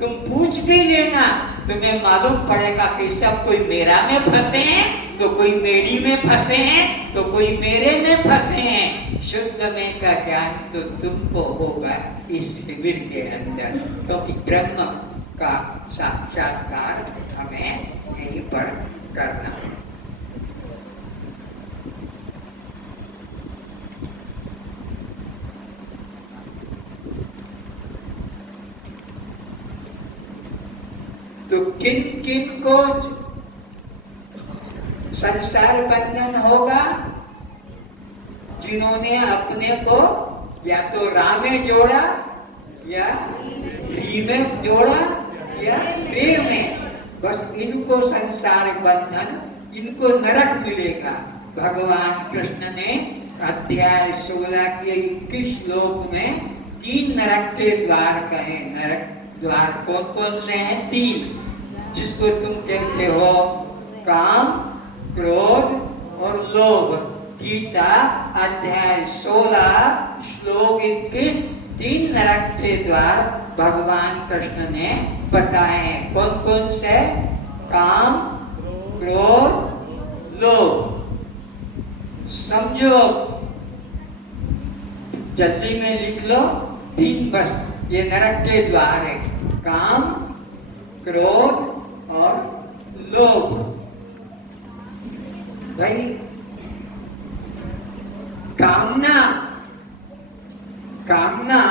तुम पूछ भी लेना, तुम्हें मालूम पड़ेगा कि सब कोई मेरा में फंसे हैं, तो कोई मेरी में फंसे हैं, तो कोई मेरे में फंसे हैं। शुद्ध में का ज्ञान तो तुमको होगा इस शिविर के अंदर, क्योंकि ब्रह्म का साक्षात्कार हमें यहीं पर करना है। तो किन किन को संसार बंधन होगा जिन्होंने अपने को या तो रा में जोड़ा या री में जोड़ा या रे में, बस इनको संसार बंधन, इनको नरक मिलेगा। भगवान कृष्ण ने अध्याय 16 के 21 श्लोक में 3 नरक के द्वार कहे। नरक द्वार कौन कौन से हैं? 3, जिसको तुम कहते हो काम, क्रोध और लोभ। गीता अध्याय 16 श्लोक 21 3 नरक के द्वार भगवान कृष्ण ने बताए। कौन कौन से? काम, क्रोध, लोभ। समझो, जल्दी में लिख लो 3 बस, ये नरक के द्वार है। काम, क्रोध और लोभ। भाई कामना, कामना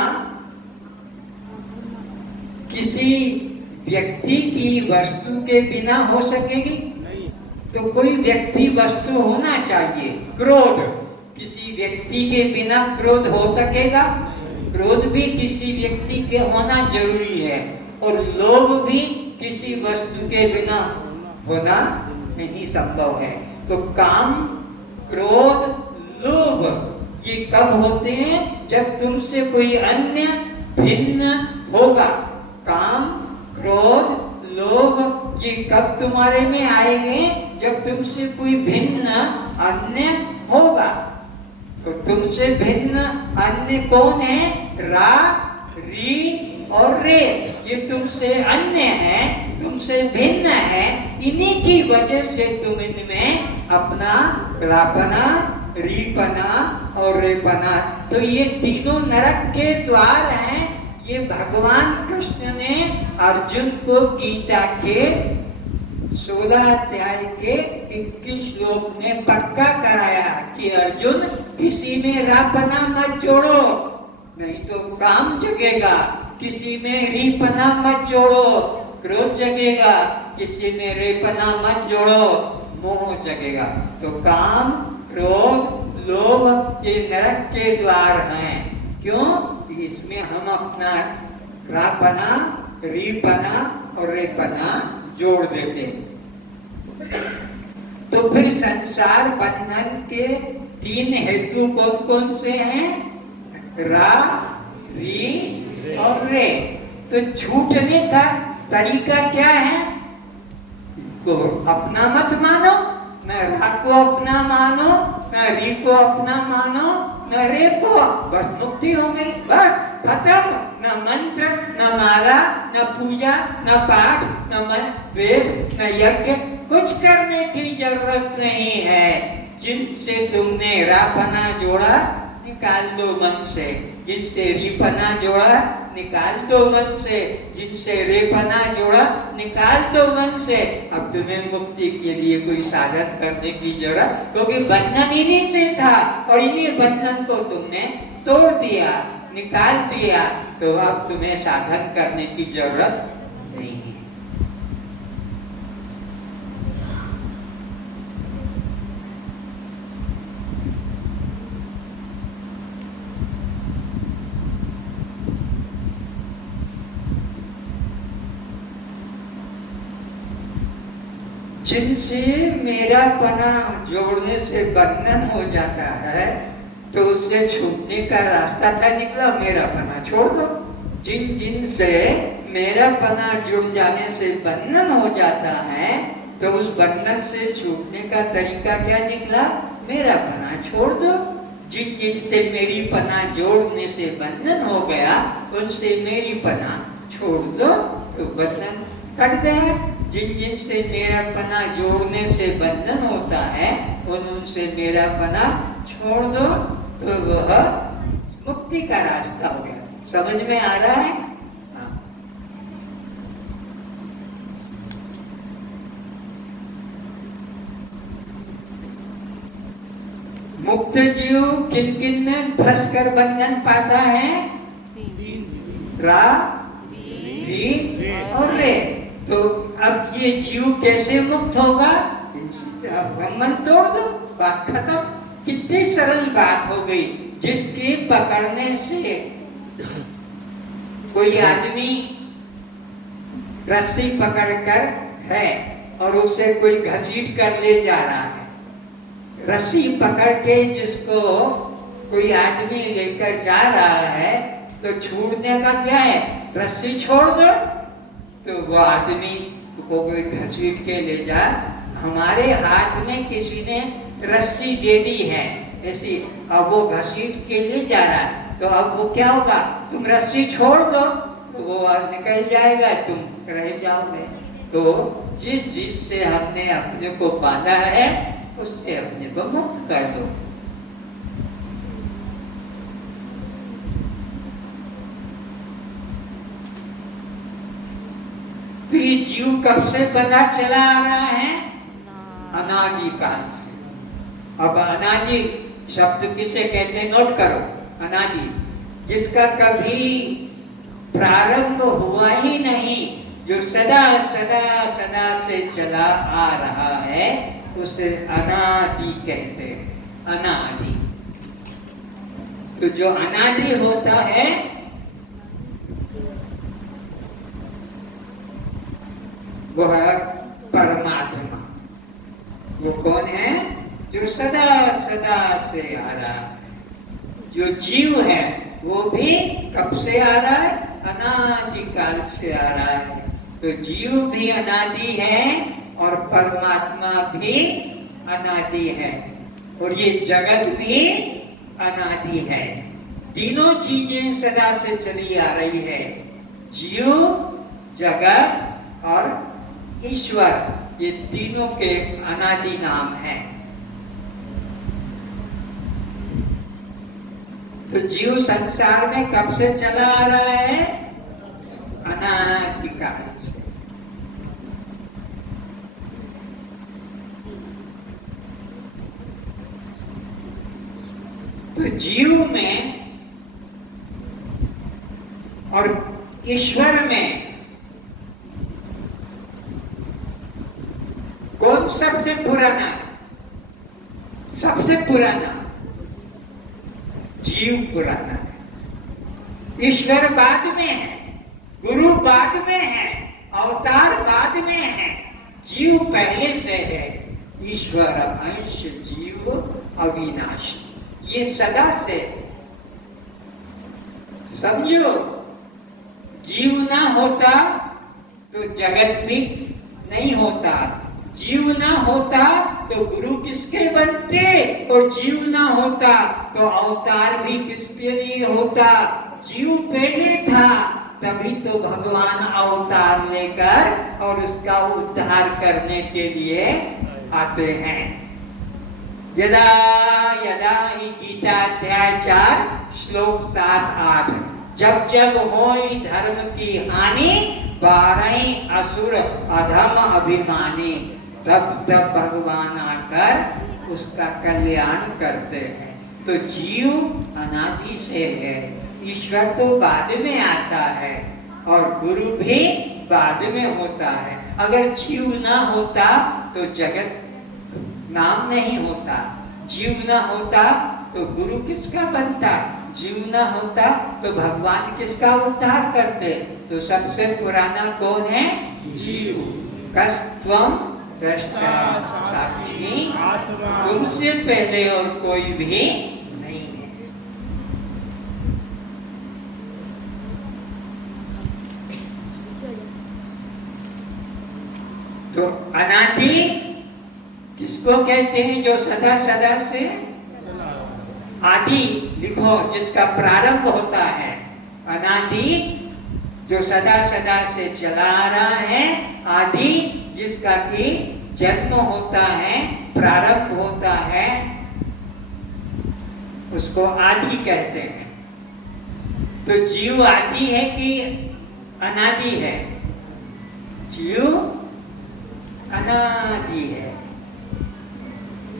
किसी व्यक्ति की वस्तु के बिना हो सकेगी? नहीं। तो कोई व्यक्ति वस्तु होना चाहिए। क्रोध, किसी व्यक्ति के बिना क्रोध हो सकेगा? क्रोध भी किसी व्यक्ति के होना जरूरी है। और लोभ भी किसी वस्तु के बिना होना नहीं संभव है। तो काम, क्रोध, लोभ ये कब होते हैं? जब तुमसे कोई अन्य भिन्न होगा। काम, क्रोध, लोभ ये कब तुम्हारे में आएंगे? जब तुमसे कोई भिन्न अन्य होगा। तो तुमसे भिन्न अन्य कौन है? रा, री और रे, ये तुमसे अन्य है, तुमसे भिन्न है। इन्हीं की वजह से तुम इनमें अपना रापना, रीपना और रेपना, तो ये तीनों नरक के द्वार हैं। ये भगवान कृष्ण ने अर्जुन को गीता के 16 अध्याय के 21 श्लोक में पक्का कराया कि अर्जुन किसी में रापना मत जोड़ो, नहीं तो काम जगेगा। किसी में रीपना मत जोड़ो, क्रोध जगेगा। किसी में रेपना मत जोड़ो, मोह जगेगा। तो काम, क्रोध, लोभ ये नरक के द्वार हैं। क्यों? इसमें हम अपना रापना, रीपना और रेपना जोड़ देते। तो फिर संसार बंधन के 3 हेतु कौन कौन से हैं? रा, री और रे। तो छूटने का तरीका क्या है? इसको अपना मत मानो, न रा को अपना मानो, न री को अपना मानो, न रे को। बस मुक्ति हो गई, बस खत्म। न मंत्र, न माला, न पूजा, न पाठ, न वेद, न यज्ञ, कुछ करने की जरूरत नहीं है। जिनसे तुमने रापना जोड़ा निकाल दो मन से, जिनसे रीपना जोड़ा निकाल दो मन से, जिनसे रेपना जोड़ा निकाल दो मन से। अब तुम्हें मुक्ति के लिए कोई साधन करने की जरूरत, क्योंकि बंधन इन्हीं से था और इन्हीं बंधन को तुमने तोड़ दिया, निकाल दिया। तो अब तुम्हें साधन करने की जरूरत नहीं है। जिनसे मेरापना जोड़ने से बंधन हो जाता है, तो उससे छूटने का रास्ता क्या निकला? मेरापना छोड़ दो। जिन जिन से मेरापना जुड़ जाने से बंधन हो जाता है, तो उस बंधन से छूटने का तरीका क्या निकला? मेरापना छोड़ दो। जिन जिन से मेरी पना जोड़ने से बंधन हो गया, उनसे मेरी पना छोड़ दो, तो बंधन कट गया। जिन जिन से मेरा पना जोड़ने से बंधन होता है, उनसे मेरा पना छोड़ दो, तो वह मुक्ति का रास्ता हो गया। समझ में आ रहा है? हाँ। मुक्त जीव किन किन में फंस कर बंधन पाता है? रा, री और रे। तो अब ये जीव कैसे मुक्त होगा? संबंध तोड़ दो, बात खत्म। कितनी सरल बात हो गई, जिसके पकड़ने से कोई आदमी रस्सी पकड़कर है और उसे कोई घसीट कर ले जा रहा है। रस्सी पकड़ के जिसको कोई आदमी लेकर जा रहा है तो छोड़ने का क्या है, रस्सी छोड़ दो तो वो आदमी को कोई घसीट के ले जा। हमारे हाथ में किसी ने रस्सी दे दी है ऐसी, अब वो घसीट के ले जा रहा है, तो अब वो क्या होगा, तुम रस्सी छोड़ दो तो वो निकल जाएगा, तुम रह जाओगे। तो जिस से हमने अपने को बांधा है उससे अपने को मुक्त कर दो। तो ये जीव कब से बना चला आ रहा है, अनादि काल से। अब अनादि शब्द किसे कहते हैं, नोट करो। अनादि जिसका कभी प्रारंभ हुआ ही नहीं, जो सदा सदा सदा से चला आ रहा है, उसे अनादि कहते हैं। अनादि। तो जो अनादि होता है वो है परमात्मा। वो कौन है, जो सदा सदा से आ रहा है। जो जीव है वो भी कब से आ रहा है, अनादि काल से आ रहा है। तो जीव भी अनादि है और परमात्मा भी अनादि है, और ये जगत भी अनादि है। तीनों चीजें सदा से चली आ रही है, जीव, जगत और ईश्वर, ये तीनों के अनादि नाम हैं। तो जीव संसार में कब से चला आ रहा है, अनादि काल से। तो जीव में और ईश्वर में कौन सबसे पुराना, सबसे पुराना जीव पुराना है। ईश्वर बाद में है, गुरु बाद में है, अवतार बाद में है, जीव पहले से है। ईश्वर अंश जीव अविनाशी, ये सदा से। समझो, जीव ना होता तो जगत भी नहीं होता, जीव ना होता तो गुरु किसके बनते, और जीव ना होता तो अवतार भी किसके लिए होता। जीव पहले था, तभी तो भगवान अवतार लेकर और उसका उद्धार करने के लिए आते हैं। यदा यदा ही गीता अध्याय 4 श्लोक 7-8, जब जब होई धर्म की हानि, बारही असुर अधम अभिमानी, तब तब भगवान आकर उसका कल्याण करते हैं। तो जीव अनादि से है, ईश्वर तो बाद में आता है और गुरु भी बाद में होता है। अगर जीव ना होता तो जगत नाम नहीं होता, जीव ना होता तो गुरु किसका बनता, जीव ना होता तो भगवान किसका उद्धार करते। तो सबसे पुराना कौन है, जीव। कस्त्वम दृष्टा साक्षी, तुमसे पहले और कोई भी नहीं है। तो अनादि किसको कहते हैं, जो सदा सदा से। आदि लिखो, जिसका प्रारंभ होता है। अनादि जो सदा सदा से चला आ रहा है, आदि जिसका कि जन्म होता है, प्रारंभ होता है, उसको आदि कहते हैं। तो जीव आदि है कि अनादि है, जीव अनादि है।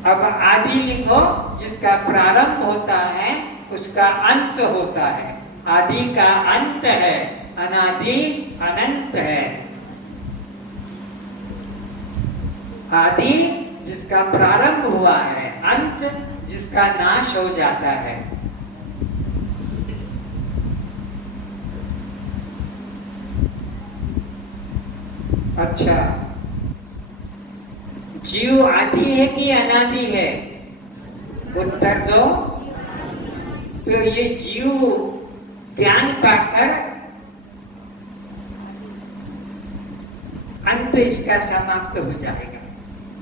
अब आदि लिखो, जिसका प्रारंभ होता है उसका अंत होता है। आदि का अंत है, अनादि अनंत है। आदि जिसका प्रारंभ हुआ है, अंत जिसका नाश हो जाता है। अच्छा, जीव आदि है कि अनादि है? उत्तर दो। तो ये जीव ज्ञान पाकर अंत इसका समाप्त हो जाएगा।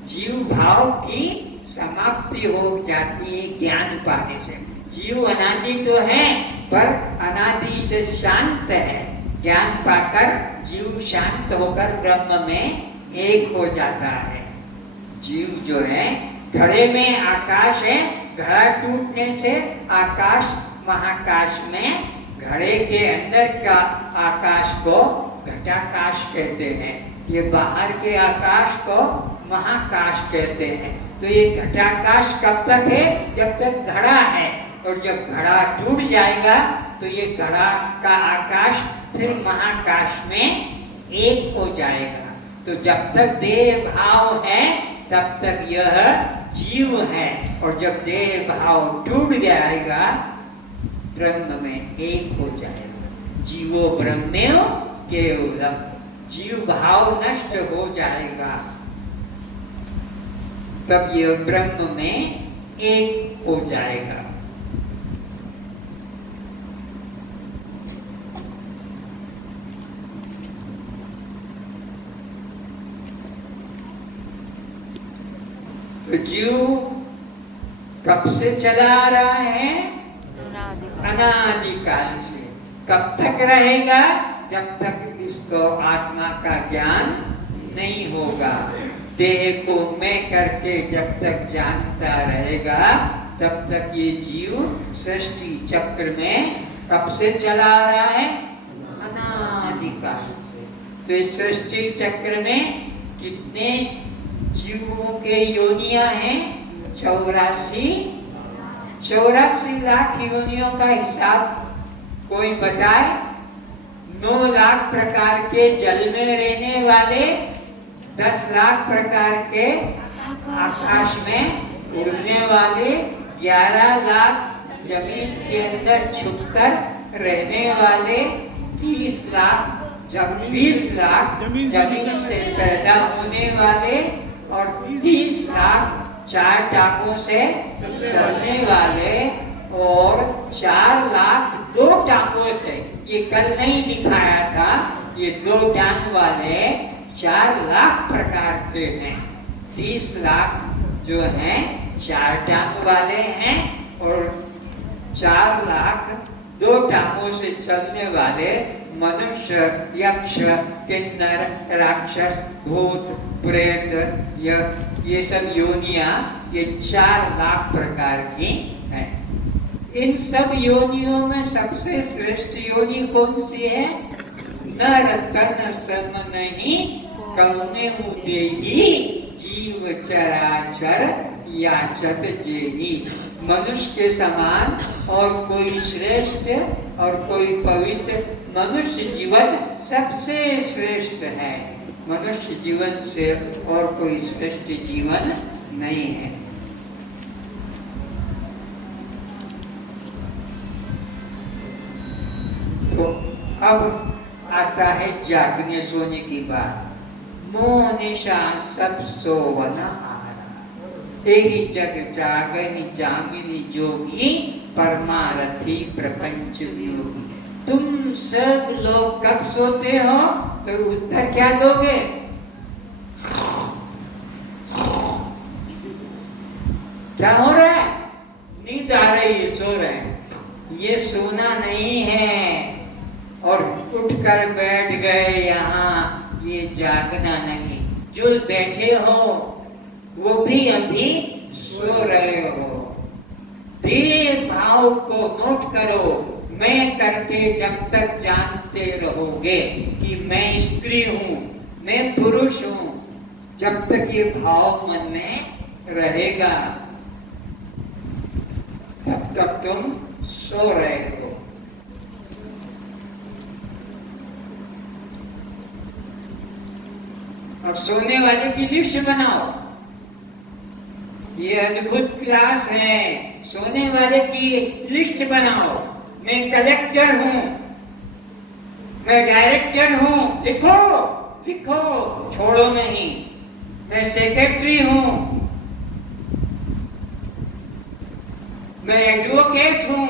जीव भाव की समाप्ति हो जाती है ज्ञान पाने से। जीव अनादि तो है पर अनादि से शांत है। ज्ञान पाकर जीव शांत होकर ब्रह्म में एक हो जाता है। जीव जो है, घड़े में आकाश है, घड़ा टूटने से आकाश महाकाश में, घड़े के अंदर का आकाश को घटाकाश कहते हैं, ये बाहर के आकाश को महाकाश कहते हैं। तो ये घटाकाश कब तक है? जब तक घड़ा है, और जब घड़ा टूट जाएगा तो ये घड़ा का आकाश फिर महाकाश में एक हो जाएगा। तो जब तक देह भाव है तब तक यह जीव है, और जब देह भाव टूट जाएगा ब्रह्म में एक हो जाएगा। जीवो ब्रह्मेव केवलम, जीव भाव नष्ट हो जाएगा तब यह ब्रह्म में एक हो जाएगा। तो जीव कब से चला आ रहा है? अनादिकाल से। कब तक रहेगा? जब तक इसको आत्मा का ज्ञान नहीं होगा। देह को मैं करके जब तक जानता रहेगा तब तक ये जीव सृष्टि चक्र में कब से चला आ रहा है? अनादिकाल से। तो इस सृष्टि चक्र में कितने जीवों के योनियां हैं? 84 लाख योनियों का हिसाब कोई बताए? 9 लाख प्रकार के जल में रहने वाले, 10 लाख प्रकार के आकाश में उड़ने वाले, 11 लाख जमीन के अंदर छुपकर रहने वाले, 20 लाख जमीन से पैदा होने वाले, और 30 लाख 4 टांगों से चलने वाले, और 4 लाख 2 टांगों से, ये कल नहीं दिखाया था, ये 2 टांग वाले 4 लाख प्रकार के हैं। 30 लाख जो हैं 4 टांग वाले हैं, और 4 लाख 2 टांगों से चलने वाले मनुष्य, यक्ष, किन्नर, राक्षस, भूत, प्रेत, ये सब योनियां, ये 4 लाख प्रकार की हैं। इन सब योनियों में सबसे श्रेष्ठ योनि कौन सी है? नर तन सम नहीं कौने देही जीव चराचर याचत जेही। मनुष्य के समान और कोई श्रेष्ठ और कोई पवित्र, मनुष्य जीवन सबसे श्रेष्ठ है। मनुष्य जीवन से और कोई श्रेष्ठ जीवन नहीं है। तो अब आता है जागने सोने की बात। मोह निशा सब सोवन आरा, यही जग जागनी जामिनी जोगी, परमारथी प्रपंच वियोगी। तुम सब लोग कब सोते हो? तो उत्तर क्या दोगे? क्या हो रहा है? नींद आ रही है, सो रहे हैं। ये सोना नहीं है। और उठकर बैठ गए यहाँ, ये जागना नहीं। जो बैठे हो वो भी अभी सो रहे हो। देह भाव को नोट करो। मैं करके जब तक जानते रहोगे कि मैं स्त्री हूँ, मैं पुरुष हूँ, जब तक ये भाव मन में रहेगा तब तक तुम सो रहे हो। और सोने वाले की लिस्ट बनाओ। ये अद्भुत क्लास है। सोने वाले की लिस्ट बनाओ। मैं कलेक्टर हूँ, मैं डायरेक्टर हूँ, लिखो लिखो, छोड़ो नहीं। मैं सेक्रेटरी हूँ, मैं एडवोकेट हूँ,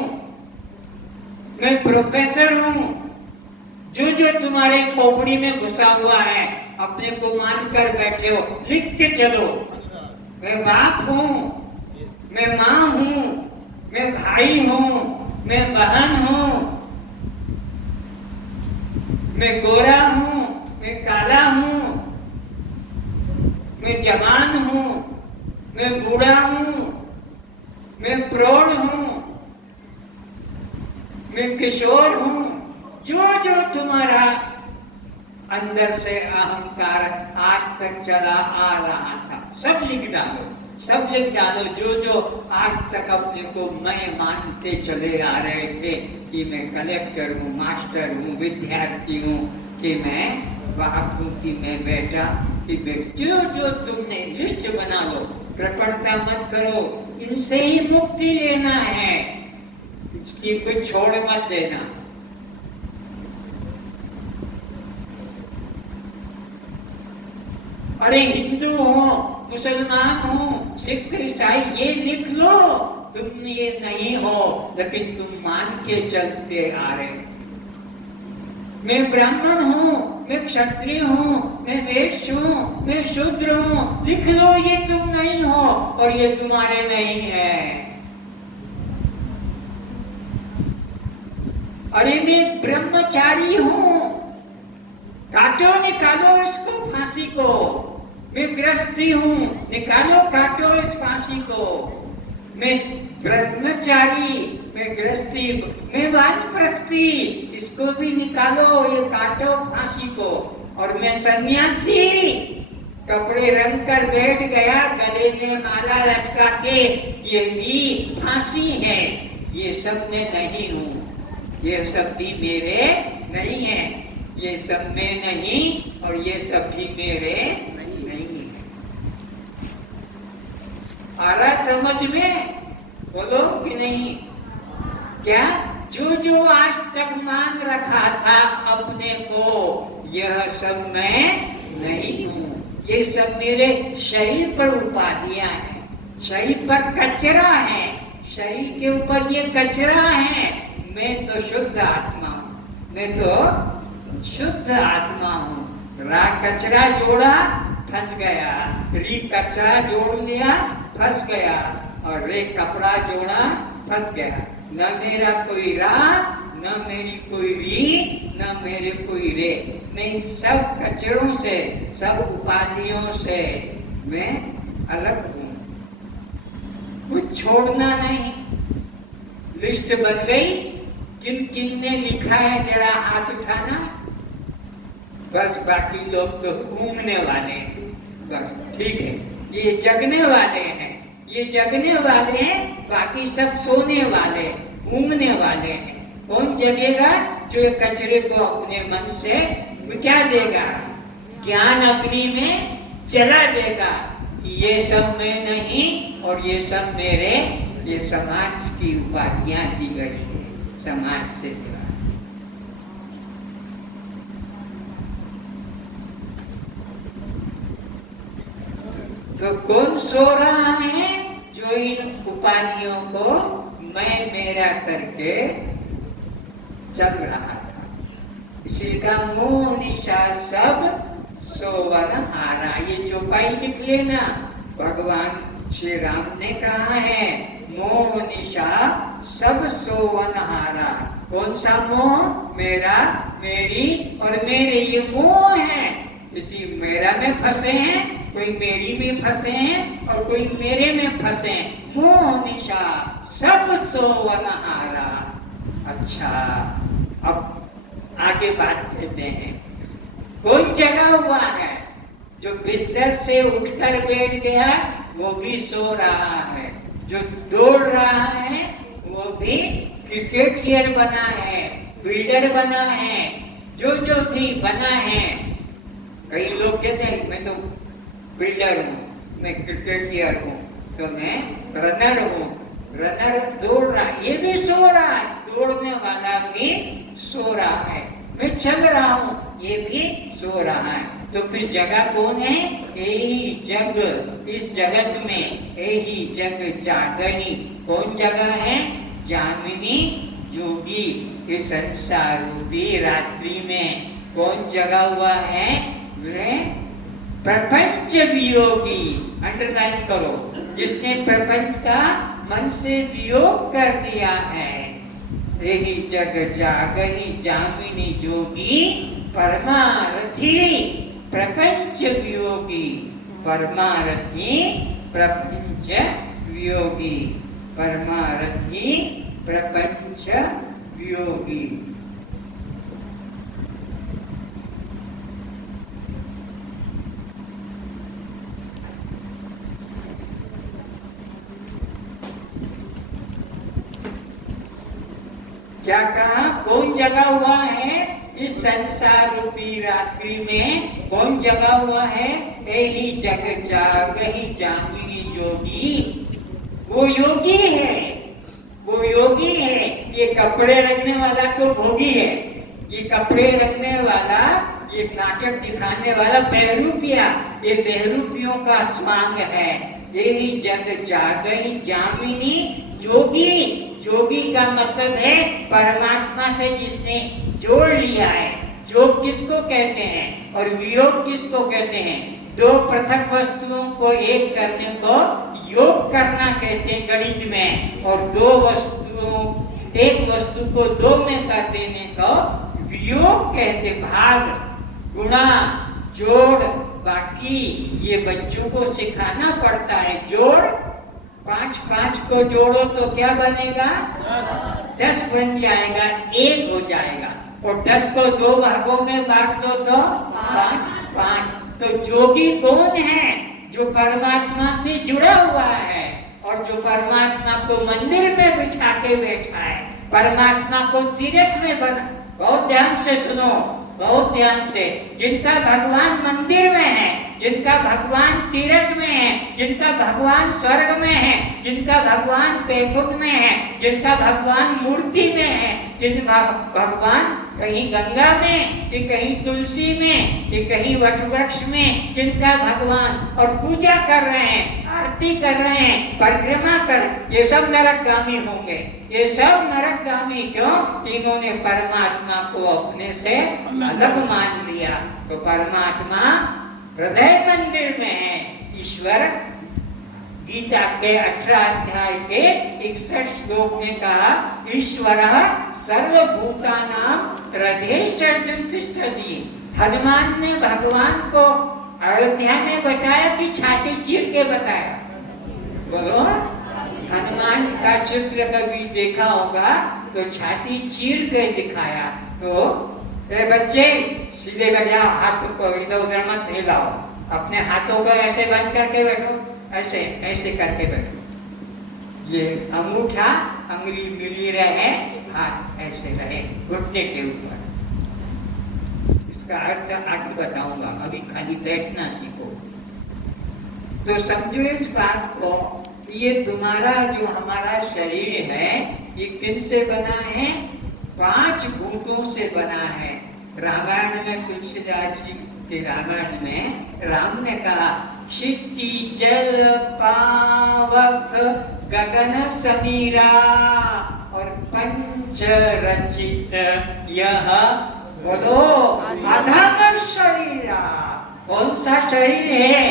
मैं प्रोफेसर हूँ। जो जो तुम्हारे खोपड़ी में घुसा हुआ है, अपने को मान कर बैठे हो, लिख के चलो। मैं बाप हूँ, मैं माँ हूँ, मैं भाई हूँ, मैं बहन हूँ, मैं गोरा हूँ, मैं काला हूँ, मैं जवान हूँ, मैं बूढ़ा हूँ, मैं प्रौढ़ हूँ, मैं किशोर हूँ। जो जो तुम्हारा अंदर से अहंकार आज तक चला आ रहा था, सब लिख डालो, सब लिख डालो। जो जो आज तक अपने को मैं मानते चले आ रहे थे कि मैं कलेक्टर हूँ, मास्टर हूँ, विद्यार्थी हूँ, कि मैं बाप हूँ, कि मैं बेटा, कि जो जो तुमने लिस्ट बना लो, प्रकटता मत करो। इनसे ही मुक्ति लेना है, इसकी कुछ छोड़ मत देना। अरे हिंदू हो, मुसलमान हो, सिख, ईसाई, ये लिख लो। तुम ये नहीं हो, लेकिन तुम मान के चलते आ रहे। मैं ब्राह्मण हूँ, मैं क्षत्रिय हूँ, मैं वैश्य हूँ, मैं शूद्र हूँ, लिख लो। ये तुम नहीं हो और ये तुम्हारे नहीं है। अरे मैं ब्रह्मचारी हूँ, काटो निकालो इसको फांसी को। मैं गृहस्थी हूँ, निकालो काटो इस फांसी को। मैं ब्रह्मचारी, मैं गृहस्थी, मैं वानप्रस्थी, इसको भी निकालो, ये काटो फांसी को। और मैं सन्यासी, कपड़े रंग कर बैठ गया, गले में माला लटका के, ये भी फांसी है। ये सब मैं नहीं हूँ, ये सब भी मेरे नहीं है, ये सब मैं नहीं और ये सब भी मेरे नहीं है। आ रहा समझ में? बोलो कि नहीं? क्या जो जो आज तक मान रखा था अपने को, यह सब मैं नहीं हूँ। ये सब मेरे शरीर पर उपाधियां हैं, शरीर पर कचरा है, शरीर के ऊपर ये कचरा है। मैं तो शुद्ध आत्मा हूँ, मैं तो शुद्ध आत्मा हूँ। रा कचरा जोड़ा, फंस गया, री कचरा जोड़ लिया, फंस गया, और रे कपड़ा जोड़ा, फंस गया। न मेरा कोई रा, न मेरी कोई री, न मेरे कोई रे। मैं इन सब कचरों से, सब उपाधियों से मैं अलग हूँ। कुछ छोड़ना नहीं। लिस्ट बन गई, किन किन ने लिखा है जरा हाथ उठाना। बस बाकी लोग तो घूमने वाले हैं, बस ठीक है। ये जगने वाले हैं, ये जगने वाले हैं, बाकी सब सोने वाले, घूमने वाले हैं। कौन जगेगा? जो कचरे को अपने मन से मिटा देगा, ज्ञान अग्नि में जला देगा। ये सब मैं नहीं और ये सब मेरे, ये समाज की उपाधियां दी गई है, समाज से जुड़ा। तो कौन सो रहा है? जो इन उपाधियों को मैं मेरा करके चल रहा था। इसी का मोह निशा सब सोवन हारा। ये चौपाई लिख लेना। भगवान श्री राम ने कहा है, मोह निशा सब सोवन हारा। कौन सा मोह? मेरा, मेरी और मेरे। ये मोह है। किसी मेरा में फंसे हैं, कोई मेरी में फंसे हैं और कोई मेरे में फंसे हैं। मोह निशा सब सोवन हारा। अच्छा, अब आगे बात करते हैं। कौन जगा हुआ है? जो बिस्तर से उठकर बैठ गया वो भी सो रहा है, जो दौड़ रहा है वो भी क्रिकेटियर बना है, बिल्डर बना है, जो जो भी बना है। कई लोग कहते हैं मैं तो बिल्डर हूँ, मैं क्रिकेटियर हूँ, तो मैं रनर हूँ। रनर दौड़ रहा, ये भी सो रहा है, दौड़ने वाला भी सो रहा है। मैं चल रहा हूँ, ये भी सो रहा है। तो फिर जगह कौन है? यही जग, इस जगत में यही जग जागनी कौन जगह है? जामिनी जोगी। इस संसार रूपी रात्रि में कौन जगा हुआ है? प्रपंच वियोगी। अंडरलाइन करो, जिसने प्रपंच का मन से वियोग कर दिया है। यही जग जागनी जामिनी जोगी, परमारथी प्रपंच वियोगी। परमारथी प्रपंच वियोगी, परमारथी प्रपंच वियोगी। क्या कहा? कौन जगा हुआ है इस संसार रूपी रात्रि में? कौन जगा हुआ है? यही जग जागही जामिनी जोगी। वो योगी है, वो योगी है। ये कपड़े रखने वाला तो भोगी है, ये कपड़े रखने वाला, ये नाटक दिखाने वाला बहरूपिया, ये बहरूपियों का स्वांग है। यही जग जागही जामिनी जोगी। जोगी का मतलब है परमात्मा से जिसने जोड़ लिया है। योग किसको कहते हैं और वियोग किसको कहते हैं? दो पृथक वस्तुओं को एक करने को योग करना कहते हैं गणित में, और दो वस्तुओं, एक वस्तु को दो में कर देने को वियोग कहते। भाग, गुणा, जोड़, बाकी ये बच्चों को सिखाना पड़ता है। जोड़, 5 को जोड़ो तो क्या बनेगा? 10 बन जाएगा, 1 हो जाएगा। और 10 को 2 भागों में बांट दो तो 5। तो जोगी कौन है? जो परमात्मा से जुड़ा हुआ है और जो परमात्मा को मंदिर में बिठा के बैठा है, परमात्मा को तीर्थ में बना। बहुत ध्यान से सुनो, बहुत ध्यान से। जिनका भगवान मंदिर में है, जिनका भगवान तीर्थ में है, जिनका भगवान स्वर्ग में है, जिनका भगवान बैकुंठ में है, जिनका भगवान मूर्ति में है, जिनका भगवान कहीं गंगा में, कि कहीं तुलसी में, कि कहीं वट वृक्ष में, जिनका भगवान और पूजा कर रहे हैं, आरती कर रहे हैं, परिक्रमा कर, ये सब नरकगामी होंगे। ये सब नरकगामी क्यों? इन्होंने परमात्मा को अपने से अलग मान लिया। तो परमात्मा हृदय मंदिर में है। ईश्वर गीता के 18 अध्याय के 61 श्लोक में कहा, ईश्वर सर्वभूतानां हृदये सर्जन तिष्ठति। हनुमान ने भगवान को अयोध्या में बताया कि छाती चीर के बताया? बोलो, हनुमान का चित्र कभी देखा होगा तो छाती चीर के दिखाया। तो बच्चे सीधे बैठ जाओ, हाथ को इधर उधर मत हिलाओ, अपने हाथों को ऐसे बंद करके बैठो, ऐसे ऐसे करके बैठो। ये अंगूठा अंगुली मिली रहे, हाथ ऐसे रहे घुटने के ऊपर। इसका अर्थ आगे बताऊंगा, अभी खाली बैठना सीखो। तो समझो इस बात को, ये तुम्हारा जो हमारा शरीर है ये किन से बना है? 5 भूतों से बना है। रामायण में तुलसीदास जी के रामायण में राम ने कहा, क्षिति जल पावक गगन समीरा और पंच रचित यह, बोलो, अधम शरीरा। कौन सा शरीर है?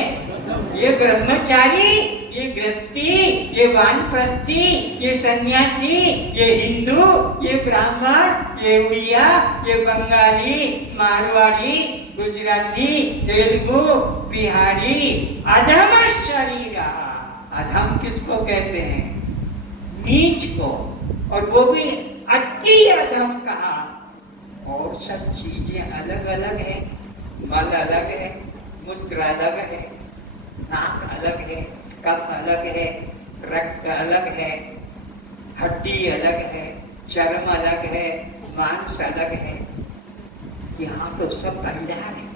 ये ब्रह्मचारी, ये गृहस्थी, ये वानप्रस्थी, ये सन्यासी, ये हिंदू, ये ब्राह्मण, ये उड़िया, ये बंगाली, मारवाड़ी, गुजराती, तेलुगु, बिहारी, अधम शरीरा। अधम किसको कहते हैं? नीच को, और वो भी अति अधम कहा। और सब चीजें अलग अलग है, मल अलग है, मूत्र अलग है, नाक अलग है, कफ अलग है, रक्त अलग है, हड्डी अलग है, चर्म अलग है, मांस अलग है। यहाँ तो सब भंडार है।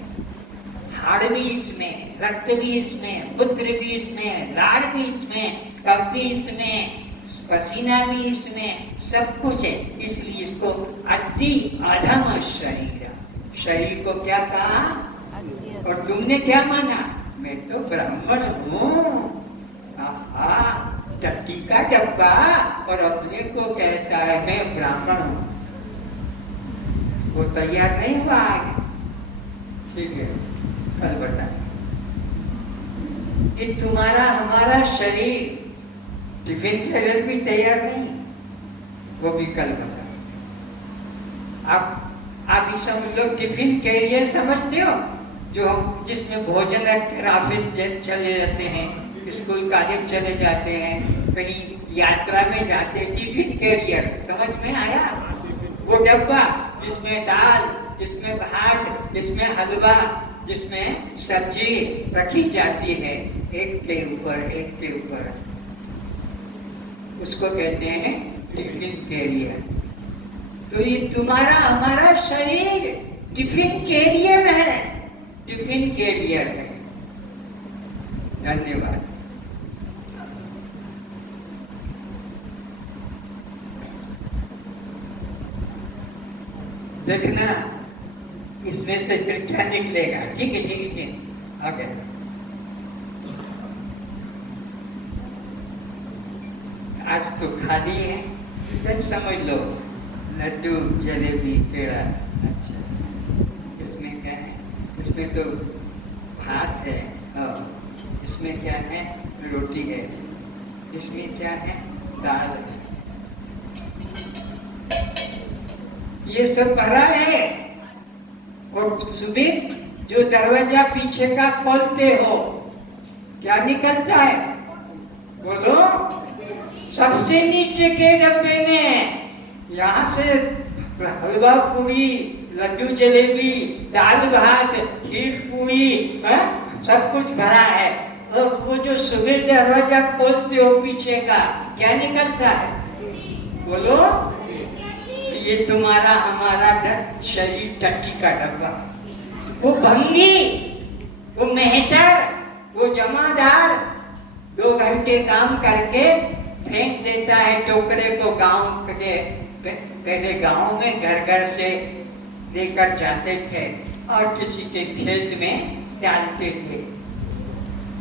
हाड़ भी इसमें, रक्त भी इसमें, मूत्र भी इसमें, लार भी इसमें, कफ भी इसमें, पसीना भी इसमें, सब कुछ है। इसलिए इसको अति अधम शरीर, शरीर को क्या कहा? और तुमने क्या माना? मैं तो ब्राह्मण हूँ। टट्टी का डब्बा, और अपने को कहता है मैं ब्राह्मण हूँ। वो तैयार नहीं हुआ आगे, ठीक है, कल बताए। ये तुम्हारा हमारा शरीर टिफिन कैरियर भी तैयार नहीं, वो भी कल बताए। आप इस सब लोग टिफिन कैरियर समझते हो, जो जिसमें भोजन रखकर ऑफिस चले जाते हैं, स्कूल कॉलेज चले जाते हैं, कहीं यात्रा में जाते हैं, टिफिन कैरियर समझ में आया? वो डब्बा जिसमें दाल, जिसमें भात, जिसमें हलवा, जिसमें सब्जी रखी जाती है एक के ऊपर, उसको कहते हैं टिफिन कैरियर। तो ये तुम्हारा हमारा शरीर टिफिन कैरियर है, टिफिन कैरियर है। धन्यवाद। देखना इसमें से फिर क्या निकलेगा। ठीक है, ठीक है, ठीक है, ओके। आज तो खाली है, फिर समझ लो, लड्डू, जलेबी, पेड़ा। अच्छा, इसमें क्या है? इसमें तो भात है, इसमें क्या है? रोटी है, इसमें क्या है? दाल है। ये सब भरा है। और सुबह जो दरवाजा पीछे का खोलते हो, क्या निकलता है? बोलो। सबसे नीचे के डब्बे में यहाँ से हलवा पूरी, लड्डू जलेबी, दाल भात, खीर पूरी, सब कुछ भरा है। और वो जो सुबह दरवाजा खोलते हो पीछे का, क्या निकलता है? बोलो। ये तुम्हारा हमारा शरीर टट्टी का डब्बा। वो भंगी, वो मेहतर, वो जमादार 2 घंटे काम करके फेंक देता है टोकरे को। गांव के पहले गांव में घर घर से लेकर जाते थे और किसी के खेत में डालते थे।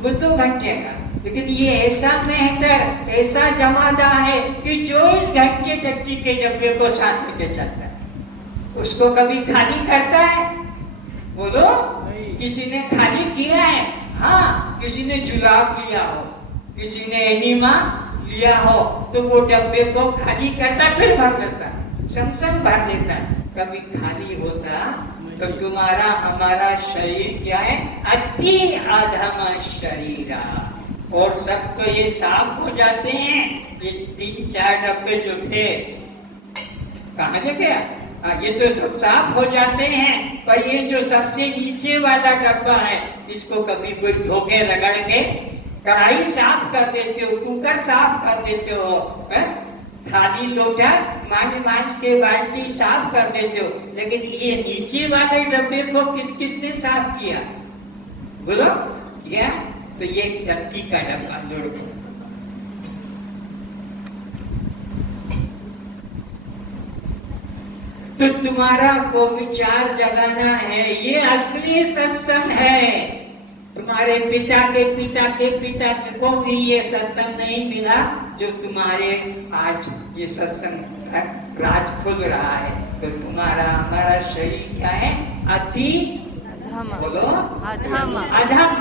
वो 2 घंटे का। लेकिन ये ऐसा मेहतर, ऐसा जमादार है कि 24 घंटे टट्टी के डब्बे को साथ लेके चलता है। उसको कभी खाली करता है? बोलो। किसी ने खाली किया है? हाँ, किसी ने जुलाब लिया हो, किसी ने एनीमा लिया हो, तो वो डब्बे को खाली करता, फिर भर देता, समसम भर देता। कभी खाली होता तो तुम्हारा हमारा शरीर क्या है? अति अधम शरीरा। और सब तो ये साफ हो जाते हैं। ये 3-4 डब्बे जो थे, कहाँ ले गया? ये तो सब साफ हो जाते हैं। पर ये जो सबसे नीचे वाला डब्बा है, इसको कभी कोई धोखे रगड़ के कढ़ाई साफ कर देते हो, कुकर साफ कर देते हो, थाली लोटा मांझ के बाल्टी साफ कर देते हो। लेकिन ये नीचे वाले डब्बे को किस किसने साफ किया? बोलो। क्या? तो ये टट्टी का डब्बा जोड़ दो। तो तुम्हारा को विचार जगाना है। ये असली सत्संग है। तुम्हारे पिता के पिता के पिता को भी ये सत्संग नहीं मिला जो तुम्हारे आज ये सत्संग राज खुल रहा है। तो तुम्हारा हमारा शरीर क्या है? अति बोलो अधम, अधम,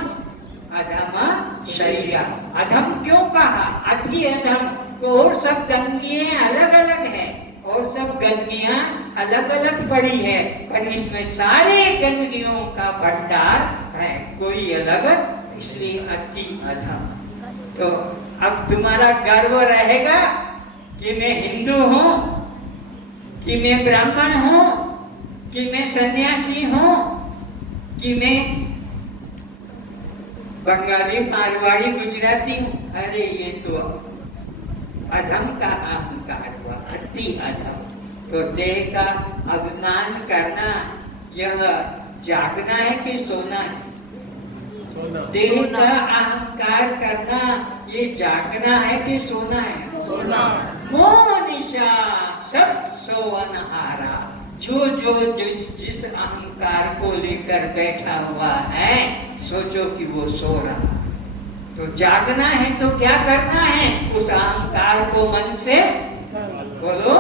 अधम शरीर। अधम क्यों कहा? अति अधम। तो और सब गंदगियां अलग अलग है, और सब गंदगियां अलग अलग पड़ी है, पर इसमें सारे गंदगियों का भंडार है, कोई अलग, इसलिए अति अधम। तो अब तुम्हारा गर्व रहेगा कि मैं हिंदू हूँ, कि मैं ब्राह्मण हूँ, कि मैं सन्यासी हूँ, कि मैं बंगाली, मारवाड़ी, गुजराती हूँ। अरे ये तो अधम का अहंकार हुआ, अति अधम। तो देह का अभिमान करना, यह जागना है कि सोना है? देह का अहंकार करना ये जागना है कि सोना है? सोना। मोह निशा सब सोवन हारा। जो जिस अहंकार को लेकर बैठा हुआ है, सोचो कि वो सो रहा। तो जागना है तो क्या करना है? उस अहंकार को मन से बोलो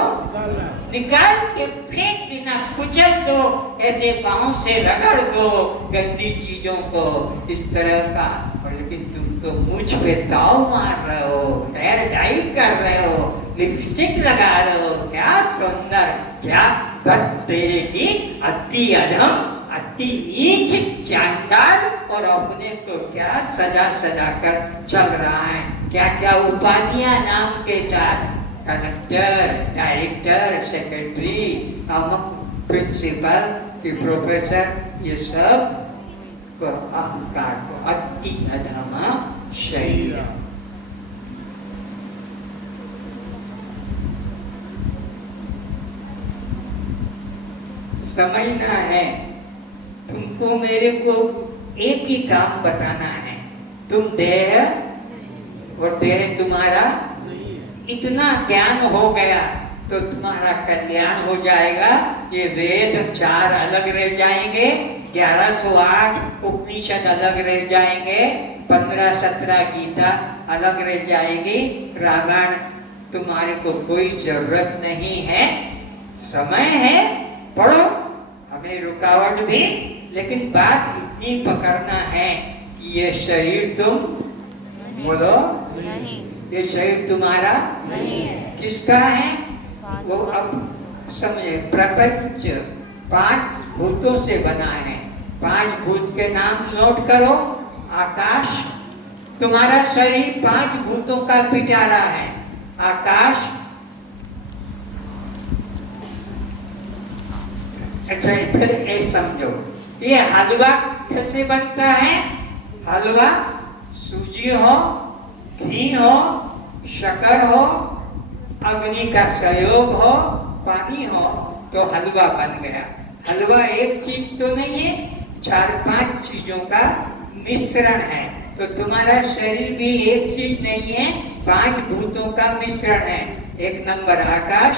निकाल के फेंक देना, कुचल दो, ऐसे पांव से रगड़ दो गंदी चीजों को, इस तरह का। लेकिन तुम तो मुझ पे दाव मार रहे हो, हेयर डाई कर रहे हो, लिपस्टिक लगा रहे हो, क्या सुंदर, क्या तेरे की अति अधम, अति नीच चांडाल, और अपने को क्या सजा सजा कर चल रहा है, क्या क्या उपाधियां नाम के साथ, collector, director, secretary, principal, professor, ये सब अहंकार को अति अधम शरीर। समझना है, तुमको मेरे को एक ही काम बताना है, तुम देह और देह तुम्हारा इतना ज्ञान हो गया तो तुम्हारा कल्याण हो जाएगा। ये वेद 4 अलग रह जाएंगे, 1108 उपनिषद अलग रह जाएंगे, 15-17 गीता अलग रह जाएगी, रामायण तुम्हारे को कोई जरूरत नहीं है। समय है, पढ़ो, हमें रुकावट भी, लेकिन बात इतनी पकड़ना है कि ये शरीर तुम बोलो नहीं, ये शरीर तुम्हारा नहीं है। किसका है? वो अब समझे, प्रपंच 5 भूतों से बना है। 5 भूत के नाम नोट करो। आकाश, तुम्हारा शरीर 5 भूतों का पिटारा है। आकाश, अच्छा फिर ये समझो, ये हलवा कैसे बनता है? हलवा सूजी हो, घी हो, शक्कर हो, अग्नि का सहयोग हो, पानी हो, तो हलवा बन गया। हलवा एक चीज तो नहीं है, 4-5 चीजों का मिश्रण है। तो तुम्हारा शरीर भी एक चीज नहीं है, 5 भूतों का मिश्रण है। एक नंबर आकाश,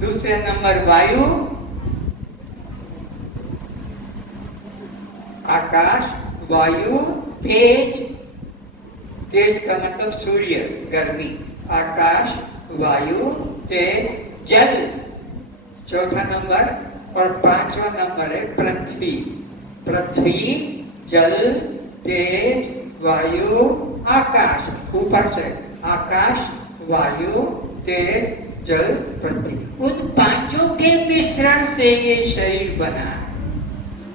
दूसरे नंबर वायु, आकाश, वायु, तेज, तेज का मतलब सूर्य, गर्मी, आकाश, वायु, तेज, जल, चौथा नंबर, और 5वां नंबर है पृथ्वी। पृथ्वी, जल, तेज, वायु, आकाश, ऊपर से आकाश, वायु, तेज, जल, पृथ्वी, उन 5 के मिश्रण से ये शरीर बना है।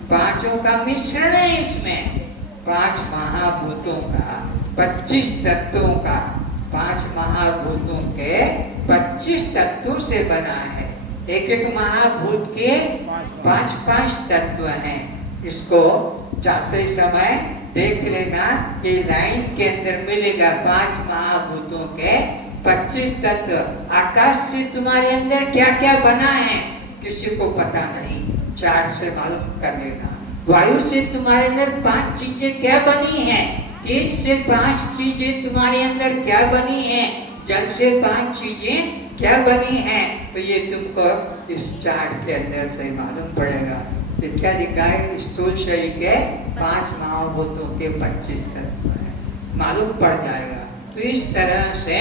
5 का मिश्रण है इसमें, 5 महाभूतों का, 25 तत्वों का, 5 महाभूतों के 25 तत्वों से बना है। एक महाभूत के 5-5 तत्व हैं। इसको जाते समय देख लेना, ये लाइन के अंदर मिलेगा 5 महाभूतों के 25 तत्व। आकाश से तुम्हारे अंदर क्या क्या बना है किसी को पता नहीं, चार्ट से मालूम कर लेना। वायु से तुम्हारे अंदर 5 चीजें क्या बनी है, तेज से 5 चीजें तुम्हारे अंदर क्या बनी है, जल से 5 चीजें क्या बनी है, तो ये तुमको इस चार्ट के अंदर से मालूम पड़ेगा। ये क्या लिखा है, स्थूल शरीर के 5 महाभूतों के 25 तत्व है, मालूम पड़ जाएगा। तो इस तरह से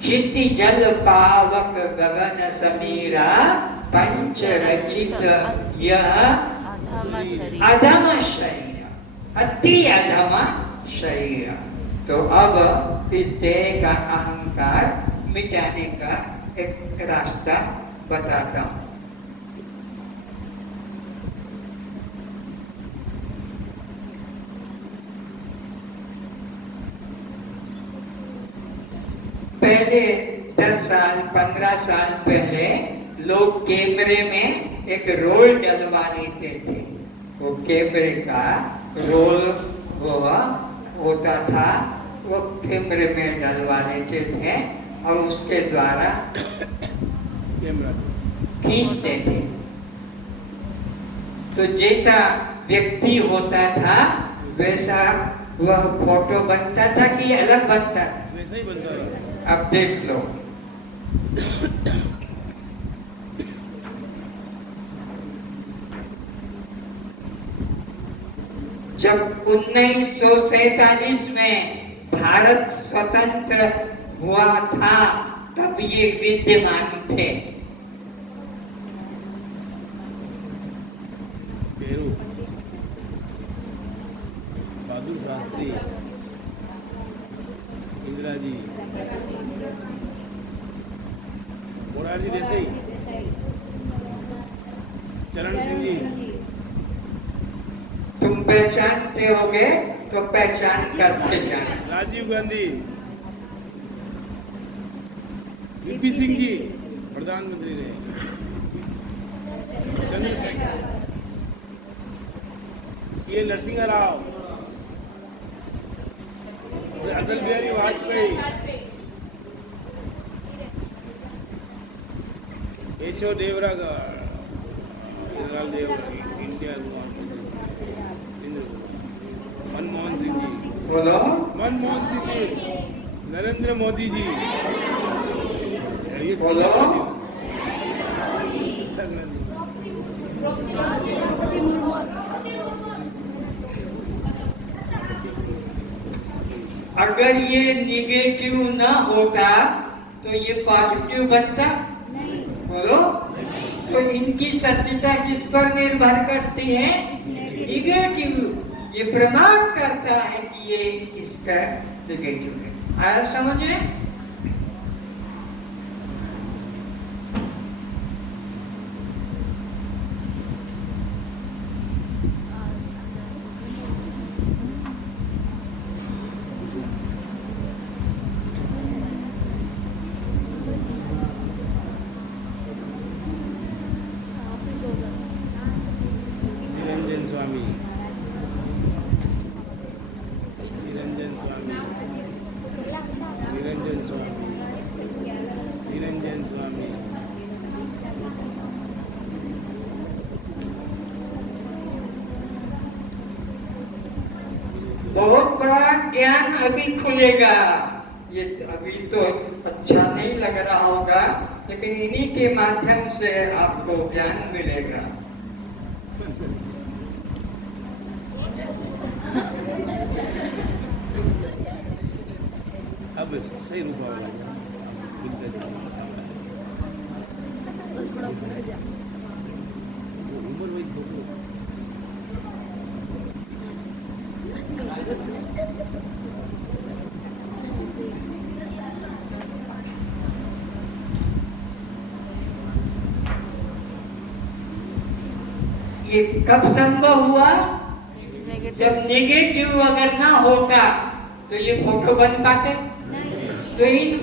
क्षिति जल पावक गगन समीरा पंच रचित यह अधम शरीर, अति अधम शरीर। तो अब इस देह का अहंकार मिटाने का एक रास्ता बताता हूं। पहले 10 साल 15 साल पहले लोग कैमरे में एक रोल डलवा लेते थे। वो कैमरे का रोल होता था, वो कैमरे में डलवा लेते थे और उसके द्वारा खींचते थे। तो जैसा व्यक्ति होता था वैसा वह फोटो बनता था कि अलग बनता था? वैसा ही बनता है। अब देख लो। जब 1947 में भारत स्वतंत्र हुआ था तब ये विद्यमान थे। पेरू, बहादुर शास्त्री, इंदिरा जी, मोरारजी देसाई, चरण सिंह जी। तुम पहचानते होगे तो पहचान करते जाना। राजीव गांधी, वीपी सिंह जी प्रधानमंत्री रहे, चंद्रशेखर, ये नरसिंह राव, अटल बिहारी वाजपेयी, एच.ओ. देवरागढ़, इंडिया, मनमोहन सिंह जी, बोलो। मनमोहन सिंह जी, नरेंद्र मोदी जी, ये बोलो। अगर ये निगेटिव ना होता तो ये पॉजिटिव बनता? बोलो। तो इनकी सत्यता किस पर निर्भर करती है? निगेटिव। ये प्रमाण करता है कि ये इसका निगेटिव है। आया समझ में? निरंजन स्वामी, निरंजन स्वामी, निरंजन स्वामी, निरंजन स्वामी, बहुत बड़ा ज्ञान अभी खुलेगा। ये अभी तो अच्छा नहीं लग रहा होगा, लेकिन इन्हीं के माध्यम से आपको ज्ञान मिलेगा। अब सही रूप वाला उम्र वही ये कब संभव हुआ? जब निगेटिव अगर ना होता तो ये फोटो बन पाते? तो इन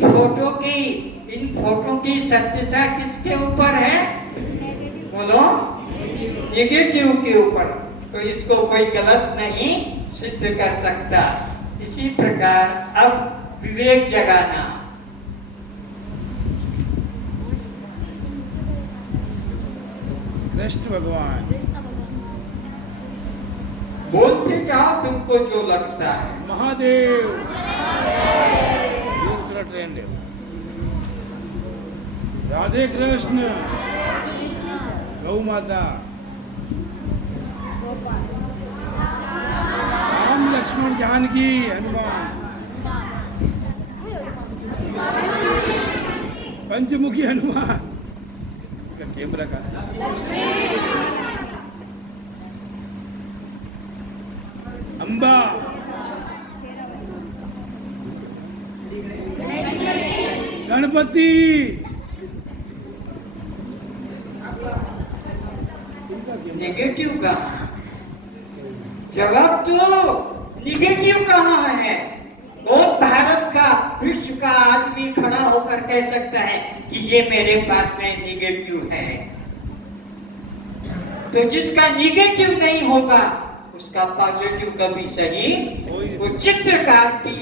फोटो की सत्यता किसके ऊपर है? बोलो। निगेटिव के ऊपर। तो इसको कोई गलत नहीं सिद्ध कर सकता। इसी प्रकार अब विवेक जगाना। कृष्ण भगवान बोलते जाओ तुमको जो लगता है। महादेव, दूसरा ट्रेंड है। राधे कृष्ण, गौ माता, राम लक्ष्मण जानकी, हनुमान, पंचमुखी हनुमान का कैमरा का अंबा, गणपति, नेगेटिव कहाँ? जवाब तो निगेटिव कहाँ है? और भारत का, विश्व का आदमी खड़ा होकर कह सकता है कि ये मेरे पास में निगेटिव है। तो जिसका निगेटिव नहीं होगा उसका पॉजिटिव कभी सही। वो चित्रकार की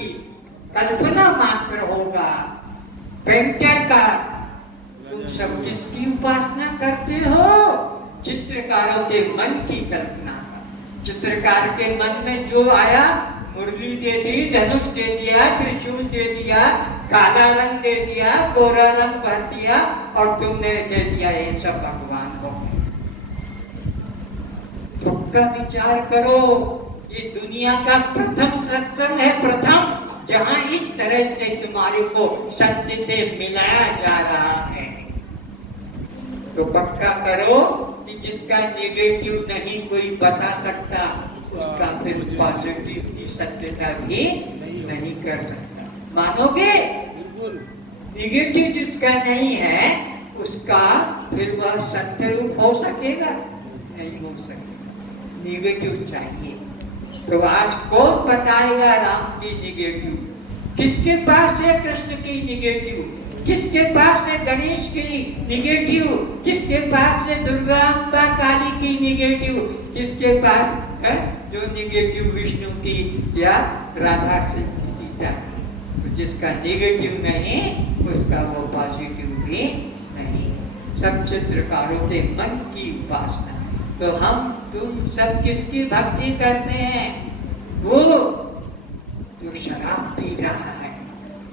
कल्पना मात्र होगा, पेंटर का। तुम सब किसकी उपासना करते हो? चित्रकारों के मन की कल्पना का। चित्रकार के मन में जो आया, मुरली दे दी, धनुष दे दिया, त्रिशूल दे दिया, काला रंग दे दिया, गोरा रंग भर दिया और तुमने दे दिया ये सब भगवान हो। तुमका विचार करो, ये दुनिया का प्रथम सत्संग है, प्रथम, जहां इस तरह से तुम्हारे को सत्य से मिलाया जा रहा है। तो पक्का करो कि जिसका नेगेटिव नहीं कोई बता सकता, उसका फिर पॉजिटिव की सत्यता भी नहीं कर सकता। मानोगे? नेगेटिव जिसका नहीं है उसका फिर वह सत्य रूप हो सकेगा? नहीं हो सकेगा। नेगेटिव चाहिए। तो आज कौन बताएगा राम की नेगेटिव? किसके पास है कृष्ण की नेगेटिव? किसके पास है गणेश की नेगेटिव? किसके पास है दुर्गा अम्बा काली की नेगेटिव? किसके पास है जो नेगेटिव विष्णु की या राधा से सीता? तो जिसका नेगेटिव नहीं उसका वो पॉजिटिव भी नहीं। सब चित्रकारों के मन की उपासना। तो हम तुम सब किसकी भक्ति करते हैं? वो जो शराब पी रहा है,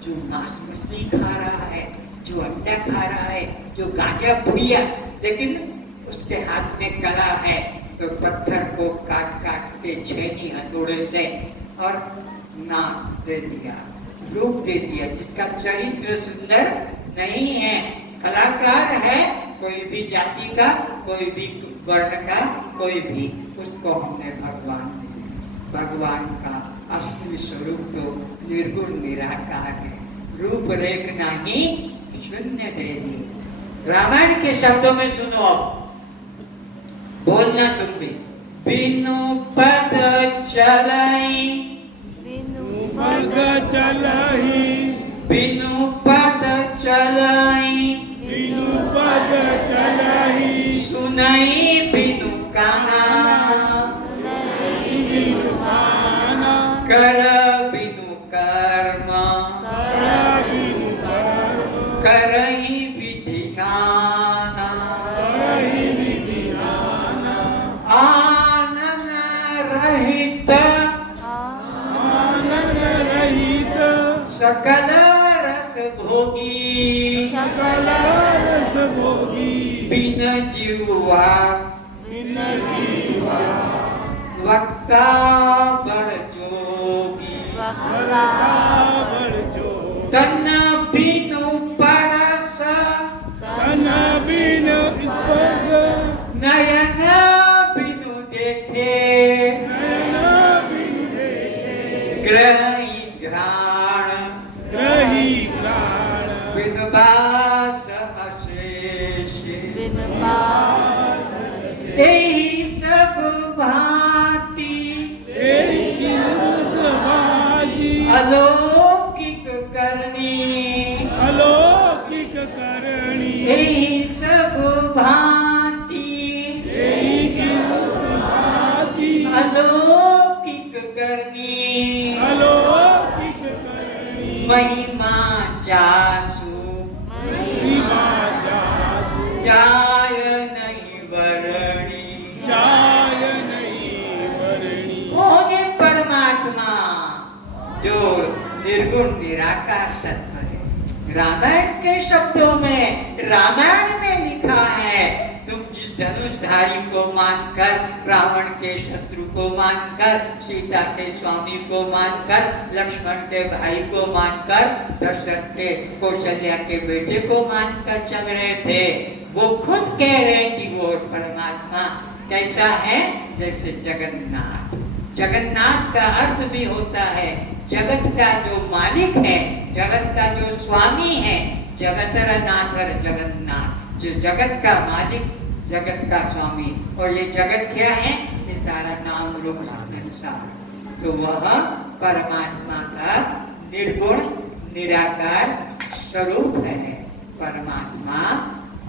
जो मांस मछली खा रहा है, जो अंडा खा रहा है, जो गांजा पुड़िया, लेकिन उसके हाथ में कला है तो पत्थर को काट काट के छेनी हथौड़े से और नाम दे दिया, रूप दे दिया, जिसका चरित्र सुंदर नहीं है। कलाकार है कोई भी जाति का, कोई भी वर्ण का, कोई भी, उसको हमने भगवान का असली स्वरूप तो निर्गुण निराकार है, रूप रेख नहीं शून्य दे दी। रामायण के शब्दों में सुनो, अब बोलना तुम भी। बिनु पद चलाई, बिनु पद चलाई, बिनु पद चलाई, बिनु पद चलाई, सुनई बिनु काना, बिनु काना, कर बिनु कर्म, बिनु कर्म, करहि विधि नाना, करहि विधि नाना, आनन रहित, आनंद रहित, सकल रस भोगी, सकल रस भोगी, बिन जीवा, बिन जीवा, वक्ता बड़ जोगी, वक्ता बड़ जोगी, तन बिनु परस, तन बिनु स्पर्श, नयन बिनु देखे, नयन बिनु देखे, ग्रही घ्राण, ग्रही प्राण, बिन बास अशेष, एहि सब भांति, तेरी चिरत भाजी, अलौकिक करनी, अलौकिक करणी, एहि सब भांति, तेरी चिरत भाजी, अलौकिक करनी, अलौकिक करणी, महिमा जासु, महिमा जासु, जाय नहीं वरणी। जाय नहीं वरणी, कौन है परमात्मा? जो निर्गुण निराकार सत्य है। रामायण के शब्दों में, रामायण में लिखा है, तुम जिस धनुषधारी को मानकर, रावण के शत्रु को मानकर, सीता के स्वामी को मानकर, लक्ष्मण के भाई को मानकर, दशरथ के कौशल्या के बेटे को मानकर चल रहे थे, वो खुद कह रहे कि वो परमात्मा कैसा है? जैसे जगन्नाथ। जगन्नाथ का अर्थ भी होता है जगत का जो मालिक है, जगत का जो स्वामी है, जगतर नाथर जगन्नाथ, जो जगत का मालिक, जगत का स्वामी। और ये जगत क्या है? ये सारा नाम रूप संसार। तो वह परमात्मा का निर्गुण निराकार स्वरूप है। परमात्मा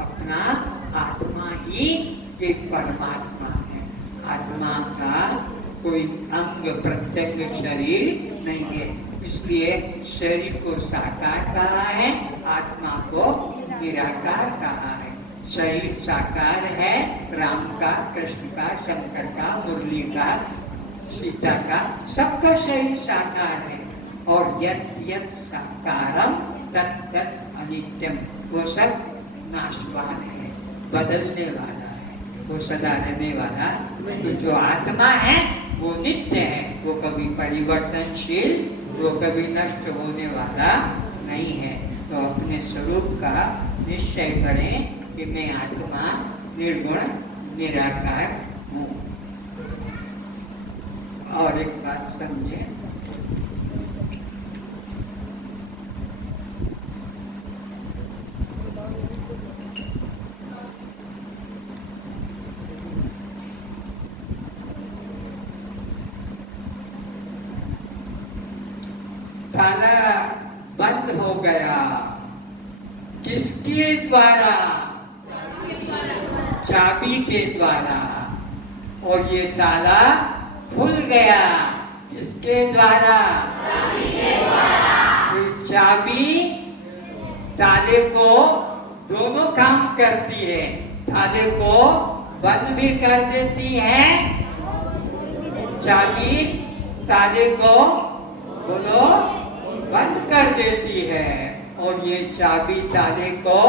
अपना आत्मा ही एक परमात्मा है। आत्मा का कोई अंग प्रत्यंग शरीर नहीं है, इसलिए शरीर को साकार कहा है, आत्मा को निराकार कहा है। शरीर साकार है, राम का, कृष्ण का, शंकर का, मुरली का, सीता का, सबका शरीर साकार है। और यत् यत् साकारम तत् तत् अनित्यम, वो सब नाशवान है, बदलने वाला है, वो सदा रहने वाला। तो जो आत्मा है वो नित्य है, वो कभी परिवर्तनशील, वो कभी नष्ट होने वाला नहीं है। तो अपने स्वरूप का निश्चय करें कि मैं आत्मा निर्गुण निराकार हूँ। और एक बात समझे, ताला बंद हो गया, किसके द्वारा? चाबी के द्वारा। और ये ताला खुल गया, किसके द्वारा? चाबी के द्वारा। तो चाबी ताले को दोनों काम करती है, ताले को बंद भी कर देती है, चाबी ताले को बोलो बंद कर देती है, और ये चाबी ताले को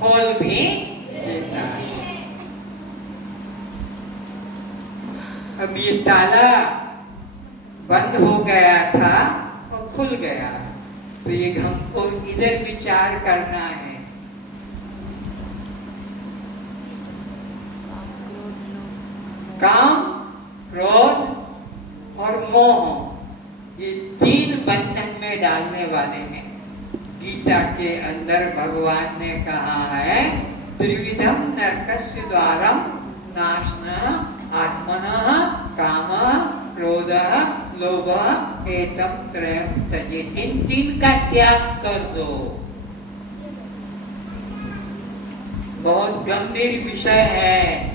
खोल भी देता है। अब ये ताला बंद हो गया था और खुल गया, तो ये हमको इधर विचार करना है। काम, क्रोध और मोह, ये तीन बंधन में डालने वाले हैं। गीता के अंदर भगवान ने कहा है, त्रिविधम नरकस्य द्वारम नाशना आत्मनः कामः क्रोधः लोभः एतम त्रयम त्यजेत्। इन तीन का त्याग कर दो। बहुत गंभीर विषय है।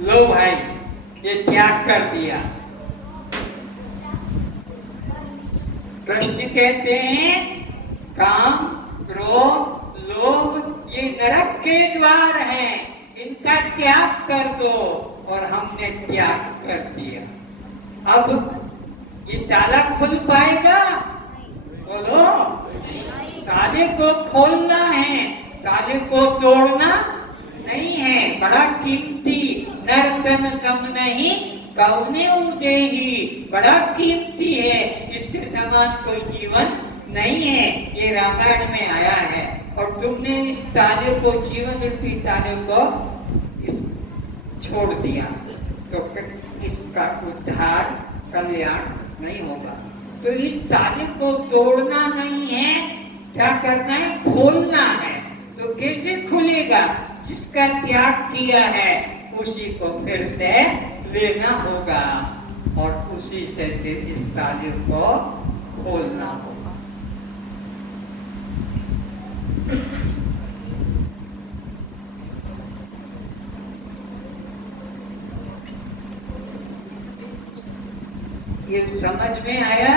लो भाई, ये त्याग कर दिया। कृष्ण कहते हैं काम, क्रोध, लोभ ये नरक के द्वार हैं, इनका त्याग कर दो। और हमने त्याग कर दिया। अब ये ताला खुल पाएगा? बोलो, ताले को खोलना है, ताले को तोड़ना नहीं है। बड़ा कीमती, नर्तन सम नहीं कौने उदेही, बड़ा कीमती है, इसके समान कोई जीवन नहीं है। ये रामायण में आया है। और तुमने इस ताले को, जीवन रूपी ताले को छोड़ दिया, तो इसका उद्धार, कल्याण नहीं होगा। तो इस ताले को तोड़ना नहीं है, क्या करना है? खोलना है। तो कैसे खुलेगा? जिसका त्याग किया है उसी को फिर से लेना होगा, और उसी से फिर इस ताले को खोलना होगा। ये समझ में आया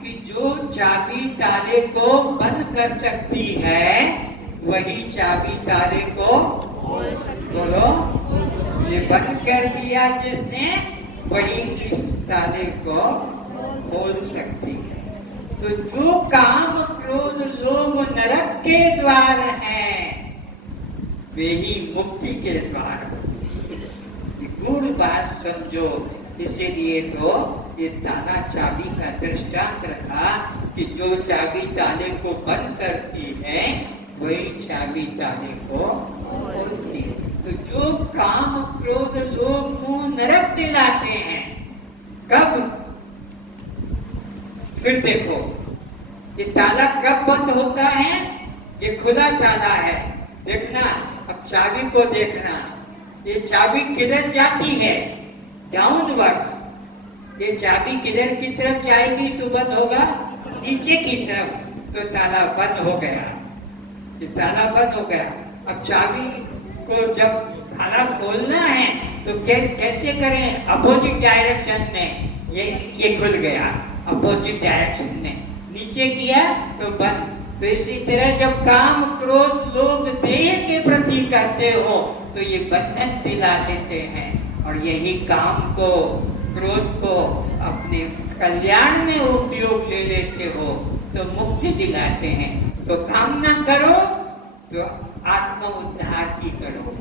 कि जो चाबी ताले को बंद कर सकती है, वही चाबी ताले को, बोलो, ये बंद कर दिया जिसने, वही इस ताले को खोल सकती है। तो जो काम, क्रोध, लोभ नरक के द्वार हैं, वे ही मुक्ति के द्वार होते हैं। गूढ़ बात समझो। इसीलिए तो ये ताला चाबी का दृष्टांत रखा कि जो चाबी ताले को बंद करती है, वही चाबी ताले को खोलती है। तो जो काम, क्रोध, लोभ, मोह नरक दिलाते हैं, कब? फिर देखो, ये ताला कब बंद होता है? ये खुला ताला है, देखना। अब चाबी को देखना, ये चाबी किधर जाती है? डाउनवर्ड्स। ये चाबी किधर की तरफ जाएगी तो बंद होगा? नीचे की तरफ। तो ताला बंद हो गया, ये ताला बंद हो गया। अब चाबी को जब ताला खोलना है तो कैसे करें? अपोजिट डायरेक्शन में। ये खुल गया। अपोजिट डायरेक्शन में, नीचे किया तो बंद। तो इसी तरह जब काम क्रोध लोभ देह के प्रति करते हो तो ये बंधन दिला देते हैं, और यही काम को क्रोध को अपने कल्याण में उपयोग ले लेते हो तो मुक्ति दिलाते हैं। तो कामना करो तो आत्म उद्धार की करो।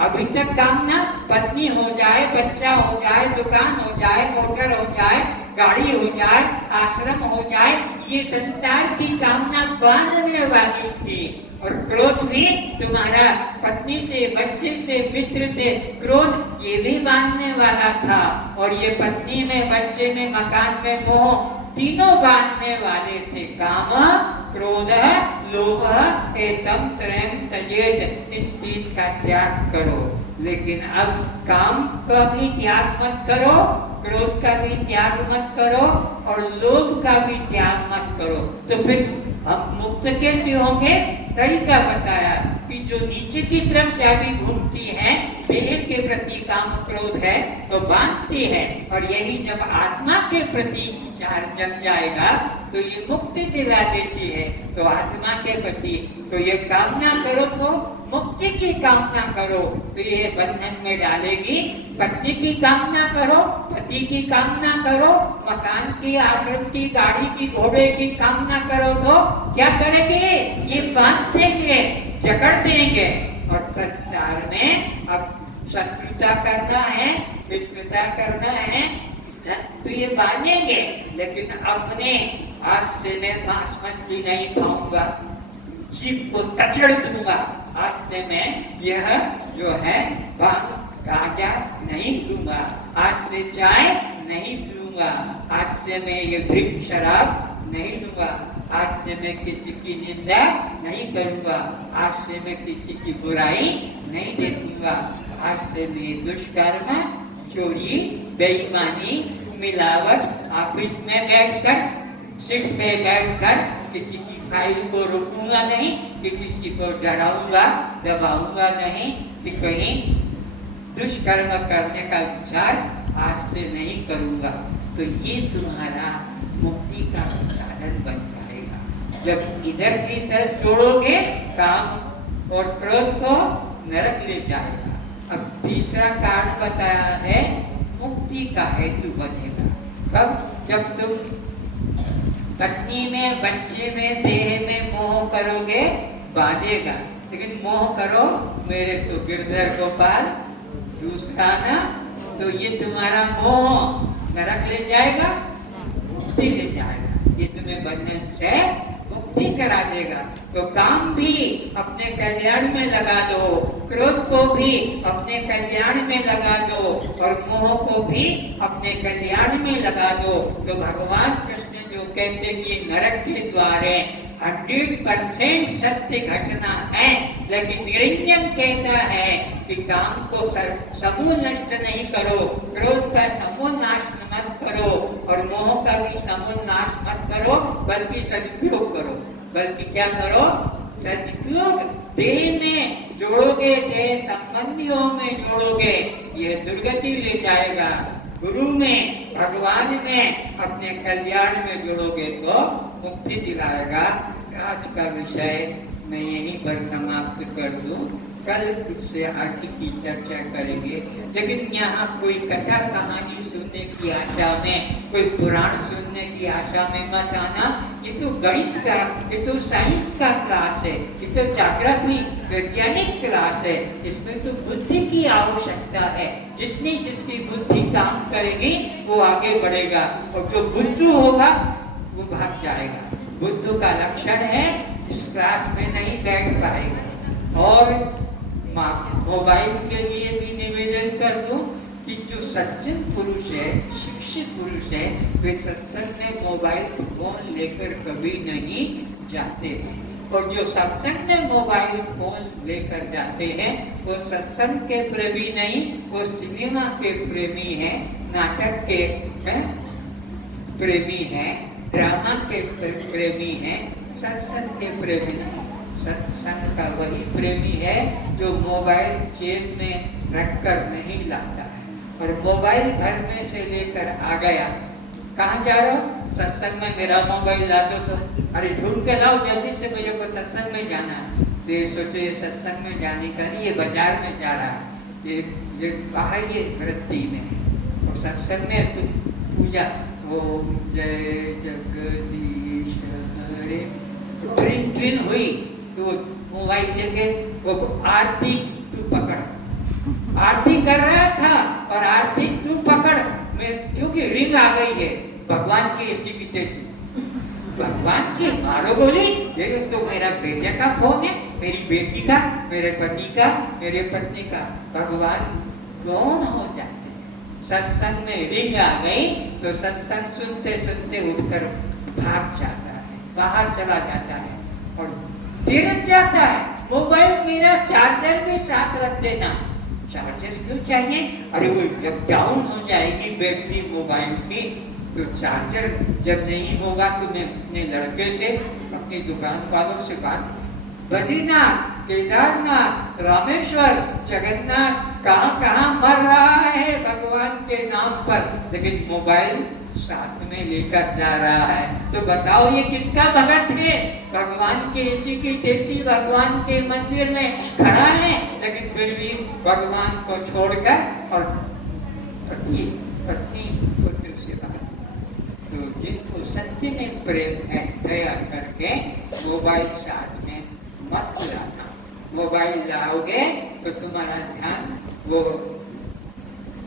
अभी तक कामना पत्नी हो जाए, बच्चा हो जाए, दुकान हो जाए, मोटर हो जाए, गाड़ी हो जाए, आश्रम हो जाए, ये संसार की कामना बांधने वाली थी। और क्रोध भी तुम्हारा पत्नी से, बच्चे से, मित्र से क्रोध ये भी बांधने वाला था। और ये पत्नी में, बच्चे में, मकान में मोह तीनों बांधने वाले थे। काम क्रोध लोभ एतम त्रयम त्यजेत, इन तीन का त्याग करो। लेकिन अब काम का भी त्याग मत करो, क्रोध का भी त्याग मत करो, और लोभ का भी त्याग मत करो। तो फिर हम मुक्त कैसे होंगे? तरीका बताया कि जो नीचे की तरफ चाबी घूमती है, देह के प्रति काम क्रोध है तो बांधती है, और यही जब आत्मा के प्रति विचार जग जाएगा तो ये मुक्ति दिला देती है। तो आत्मा के प्रति तो ये कामना करो तो मुक्ति की कामना करो तो ये बंधन में डालेगी। पत्नी की कामना करो, पति की कामना करो, मकान की, आश्रम की, गाड़ी की, घोड़े की कामना करो तो क्या करेंगे? ये बांध देंगे, जकड़ देंगे। और संसार में अब शत्रुता करना है, मित्रता करना है तो ये बांधेंगे, लेकिन अपने आज से मैं मांस मछली नहीं खाऊंगा, जीभ को कचड़ दूंगा, आज से मैं यह जो है भांग गांजा नहीं दूंगा, आज से चाय नहीं पीऊंगा, आज से मैं ये ड्रिंक शराब नहीं लूंगा, आज से मैं किसी की निंदा नहीं करूंगा, आज से मैं किसी की बुराई नहीं देखूंगा, आज से मैं दुष्कर्म, चोरी, बेईमानी, मिलावट, ऑफिस में बैठकर, सीट पे बैठकर किसी की फाइल को रोकूंगा नहीं, कि किसी को डराऊंगा, दबाऊंगा नहीं, कि कहीं दुष्कर्म करने का विचार आज से नहीं करूंगा। तो ये तुम्हारा मुक्ति का साधन बन जाएगा। जब इधर की तरफ जोड़ोगे काम और क्रोध को, नरक ले जाएगा। अब तीसरा कारण बताया है मुक्ति का हेतु बनेगा। कब? जब तुम पत्नी में, बच्चे में, देह में मोह करोगे, बांधेगा। लेकिन मोह करो मेरे तो गिरधर गोपाल दूसरा ना, तो ये तुम्हारा मोह नरक ले जाएगा, मुक्ति ले जाएगा। ये तुम्हें बंधन से मुक्ति करा देगा। तो काम भी अपने कल्याण में लगा दो, क्रोध को भी अपने कल्याण में लगा दो, और मोह को भी अपने कल्याण में लगा दो। तो भगवान कृष्ण जो कहते कि नरक के द्वारे 100% सत्य घटना है, लेकिन निरंजन कहता है कि काम को समूल नष्ट नहीं करो, क्रोध का समूल नाश मत करो, और मोह का भी समूल नाश मत करो, बल्कि सदुपयोग करो। बल्कि क्या करो? सदुपयोग। देह में जोड़ोगे, देह संबंधियों में जोड़ोगे, यह दुर्गति ले जाएगा। गुरु में, भगवान में, अपने कल्याण में जोड़ोगे तो मुक्ति दिलाएगा। आज का विषय मैं यहीं पर समाप्त कर दूं, कल इससे आगे की चर्चा करेंगे। लेकिन यहाँ कोई कथा कहानी सुनने की आशा में, कोई पुराण सुनने की आशा में मत आना। ये तो गणित का, ये तो साइंस का क्लास है, ये तो ज्योग्राफी वैज्ञानिक क्लास है। इसमें तो बुद्धि की आवश्यकता है। जितनी जिसकी बुद्धि काम करेगी वो आगे बढ़ेगा, और जो बुद्धू होगा वो भाग जाएगा। बुद्धू का लक्षण है इस क्लास में नहीं बैठ पाएगा। और मोबाइल के लिए भी निवेदन कर दूं कि जो सज्जन पुरुष है, शिक्षित पुरुष है, वे सत्संग में मोबाइल फोन लेकर कभी नहीं जाते हैं। और जो सत्संग में मोबाइल फोन लेकर जाते हैं वो सत्संग के प्रेमी नहीं, वो सिनेमा के प्रेमी हैं, नाटक के प्रेमी हैं, ड्रामा के प्रेमी हैं, सत्संग के प्रेमी नहीं। सत्संग का वही प्रेमी है जो मोबाइल जेब में रखकर नहीं लाता है। और मोबाइल घर में से लेकर आ गया, कहाँ जा रहे हो? सत्संग में मेरा मोबाइल ला दो तो अरे ढूंढ के लाओ जल्दी से, मेरे को सत्संग में जाना है। तो ये सोचो ये सत्संग में जाने का नहीं, ये बाजार में जा रहा है, ये बाह्य वृत्ति में है। और सत्संग में तुम पूजा ओम जय जगदीश हरे ट्रिन ट्रिन हुई तो मोबाइल लेके वो आरती तू पकड़, आरती कर रहा था और आरती तू पकड़ में, क्योंकि रिंग आ गई है भगवान की स्थिति से। भगवान की मारो बोली, ये तो मेरा बेटे का फोन है, मेरी बेटी का, मेरे पति का, मेरे पत्नी का। भगवान कौन हो जाते हैं? सत्संग में रिंग आ गई तो सत्संग सुनते सुनते उठकर भाग जाता है, बाहर चला जाता है और तीरथ जाता है। मोबाइल मेरा चार्जर भी साथ रख देना। चार्जर क्यों चाहिए? अरे वो जब डाउन हो जाएगी बैटरी मोबाइल की तो चार्जर जब नहीं होगा तो मैं अपने लड़के से, अपनी दुकान वालों से बात, बद्रीनाथ, केदारनाथ, रामेश्वर, जगन्नाथ, कहाँ कहाँ मर रहा है भगवान के नाम पर, लेकिन मोबाइल साथ में लेकर जा रहा है। तो बताओ ये किसका भगत है? भगवान के इसी की तेसी भगवान के मंदिर में खड़ा है, लेकिन फिर भी भगवान को छोड़कर और पति पत्नी पुत्र से बात। तो जिनको सत्य में प्रेम है दया करके मोबाइल साथ में मत लाना। मोबाइल लाओगे तो तुम्हारा ध्यान, वो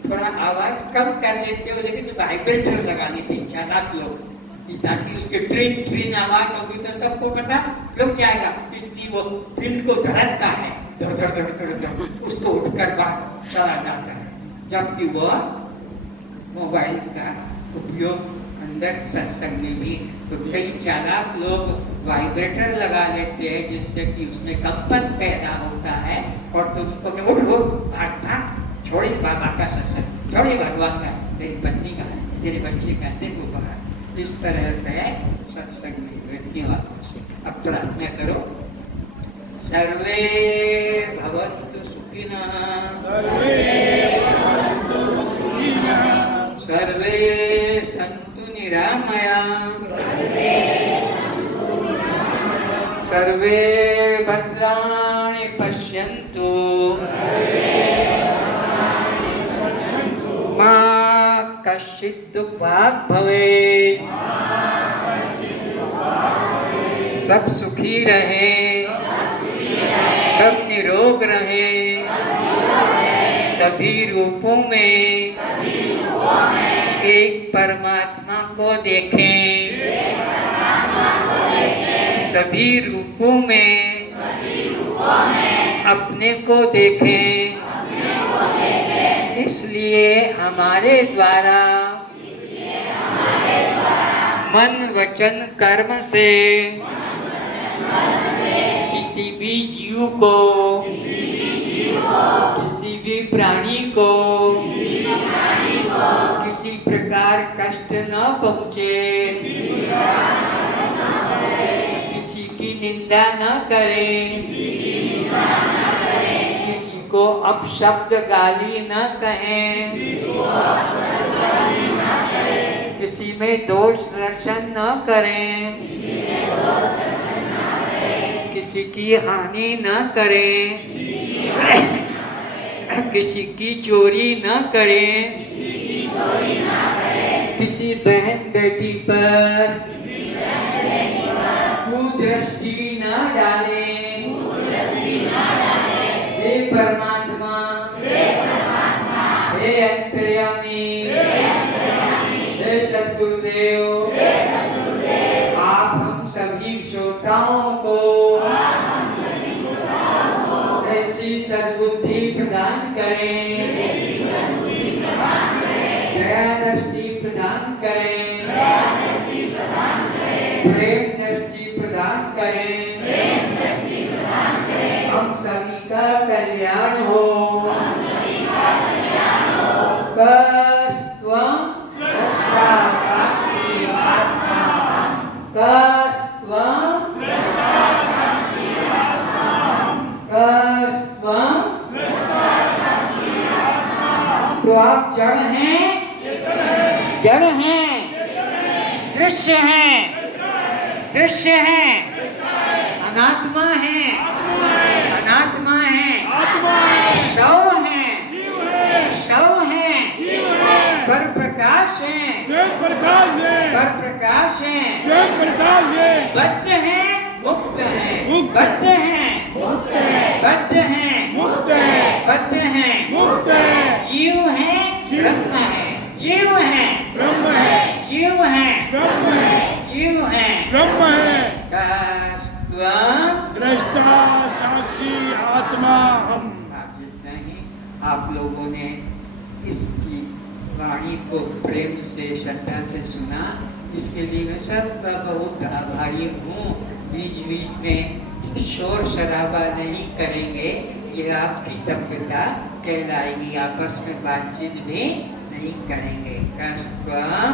थोड़ा आवाज कम कर देते हो लेकिन वाइब्रेटर लगानी थी चालाक लोग, ताकि उसके ट्रिन ट्रिन आवाज होगी तो सबको पता लग जाएगा, इसलिए वो दिल को धड़कता है, धड़ धड़ धड़ धड़ धड़, उसको उठकर बाहर चला जाता है। जबकि वो मोबाइल का उपयोग अंदर सत्संग में भी, तो कई चालाक लोग वाइब्रेटर लगा लेते हैं जिससे कि उसमें कंपन पैदा होता है और तुमको उठ भाग भाग, छोड़े बाबा का सत्संग, छोड़े भगवान का, तेरी पत्नी का, तेरे बच्चे का, देखो बाहर। इस तरह से सत्संग में वृत्तियों वालों से अब प्रार्थना करो। सर्वे भवन्तु सुखिनः, सर्वे सन्तु निरामयाः, सर्वे भद्राणि पश्यन्तु, मा कश्चित् दुःखभाग् भवेत्, सब सुखी रहे, सब निरोग रहे, सभी रूपों में एक परमात्मा को देखें, सभी रूपों में अपने को देखें। इसलिए हमारे द्वारा मन वचन कर्म से किसी भी जीव को, किसी भी प्राणी को किसी प्रकार कष्ट न पहुँचे, किसी की निंदा न करें, किसी को अपशब्द गाली न कहें, किसी में दोष दर्शन न करें, किसी की हानि न करें, किसी की चोरी न करें, किसी बहन बेटी पर कुदृष्टि न डालें। हे परमात्मा, हे अंतर्यामी, हे सद्गुरुदेव, आप हम सभी श्रोताओं को ऐसी सद्बुद्धि प्रदान करें, दया दृष्टि प्रदान करें, प्रेम दृष्टि प्रदान करें, हम सभी का कल्याण हो। कस्त्वं तो आप जड़ हैं, जड़ हैं, दृश्य दृश्य है, दृश्य है, अनात्मा है, अनात्मा है, शव है, शव है, पर प्रकाश है, प्रकाश है, पर प्रकाश है, स्वयं प्रकाश है, बद्ध है, मुक्त है, मुक्त। बद्ध है, मुक्त है, बद्ध है, मुक्त है, बद्ध है, मुक्त है, जीव है, जीव। ब्रह्म है, जीव है, ब्रह्म है, जीव है, ब्रह्म है, जीव है, ब्रह्म है, कस्त्वं दृष्टा साक्षी आत्मा हम। आप जितना ही आप लोगों ने इसकी वाणी को प्रेम से श्रद्धा से सुना, इसके लिए मैं सबका बहुत आभारी हूँ। बीच बीच में शोर शराबा नहीं करेंगे, ये आपकी सभ्यता कहलाएगी। आपस में बातचीत भी नहीं करेंगे। कस्त्वं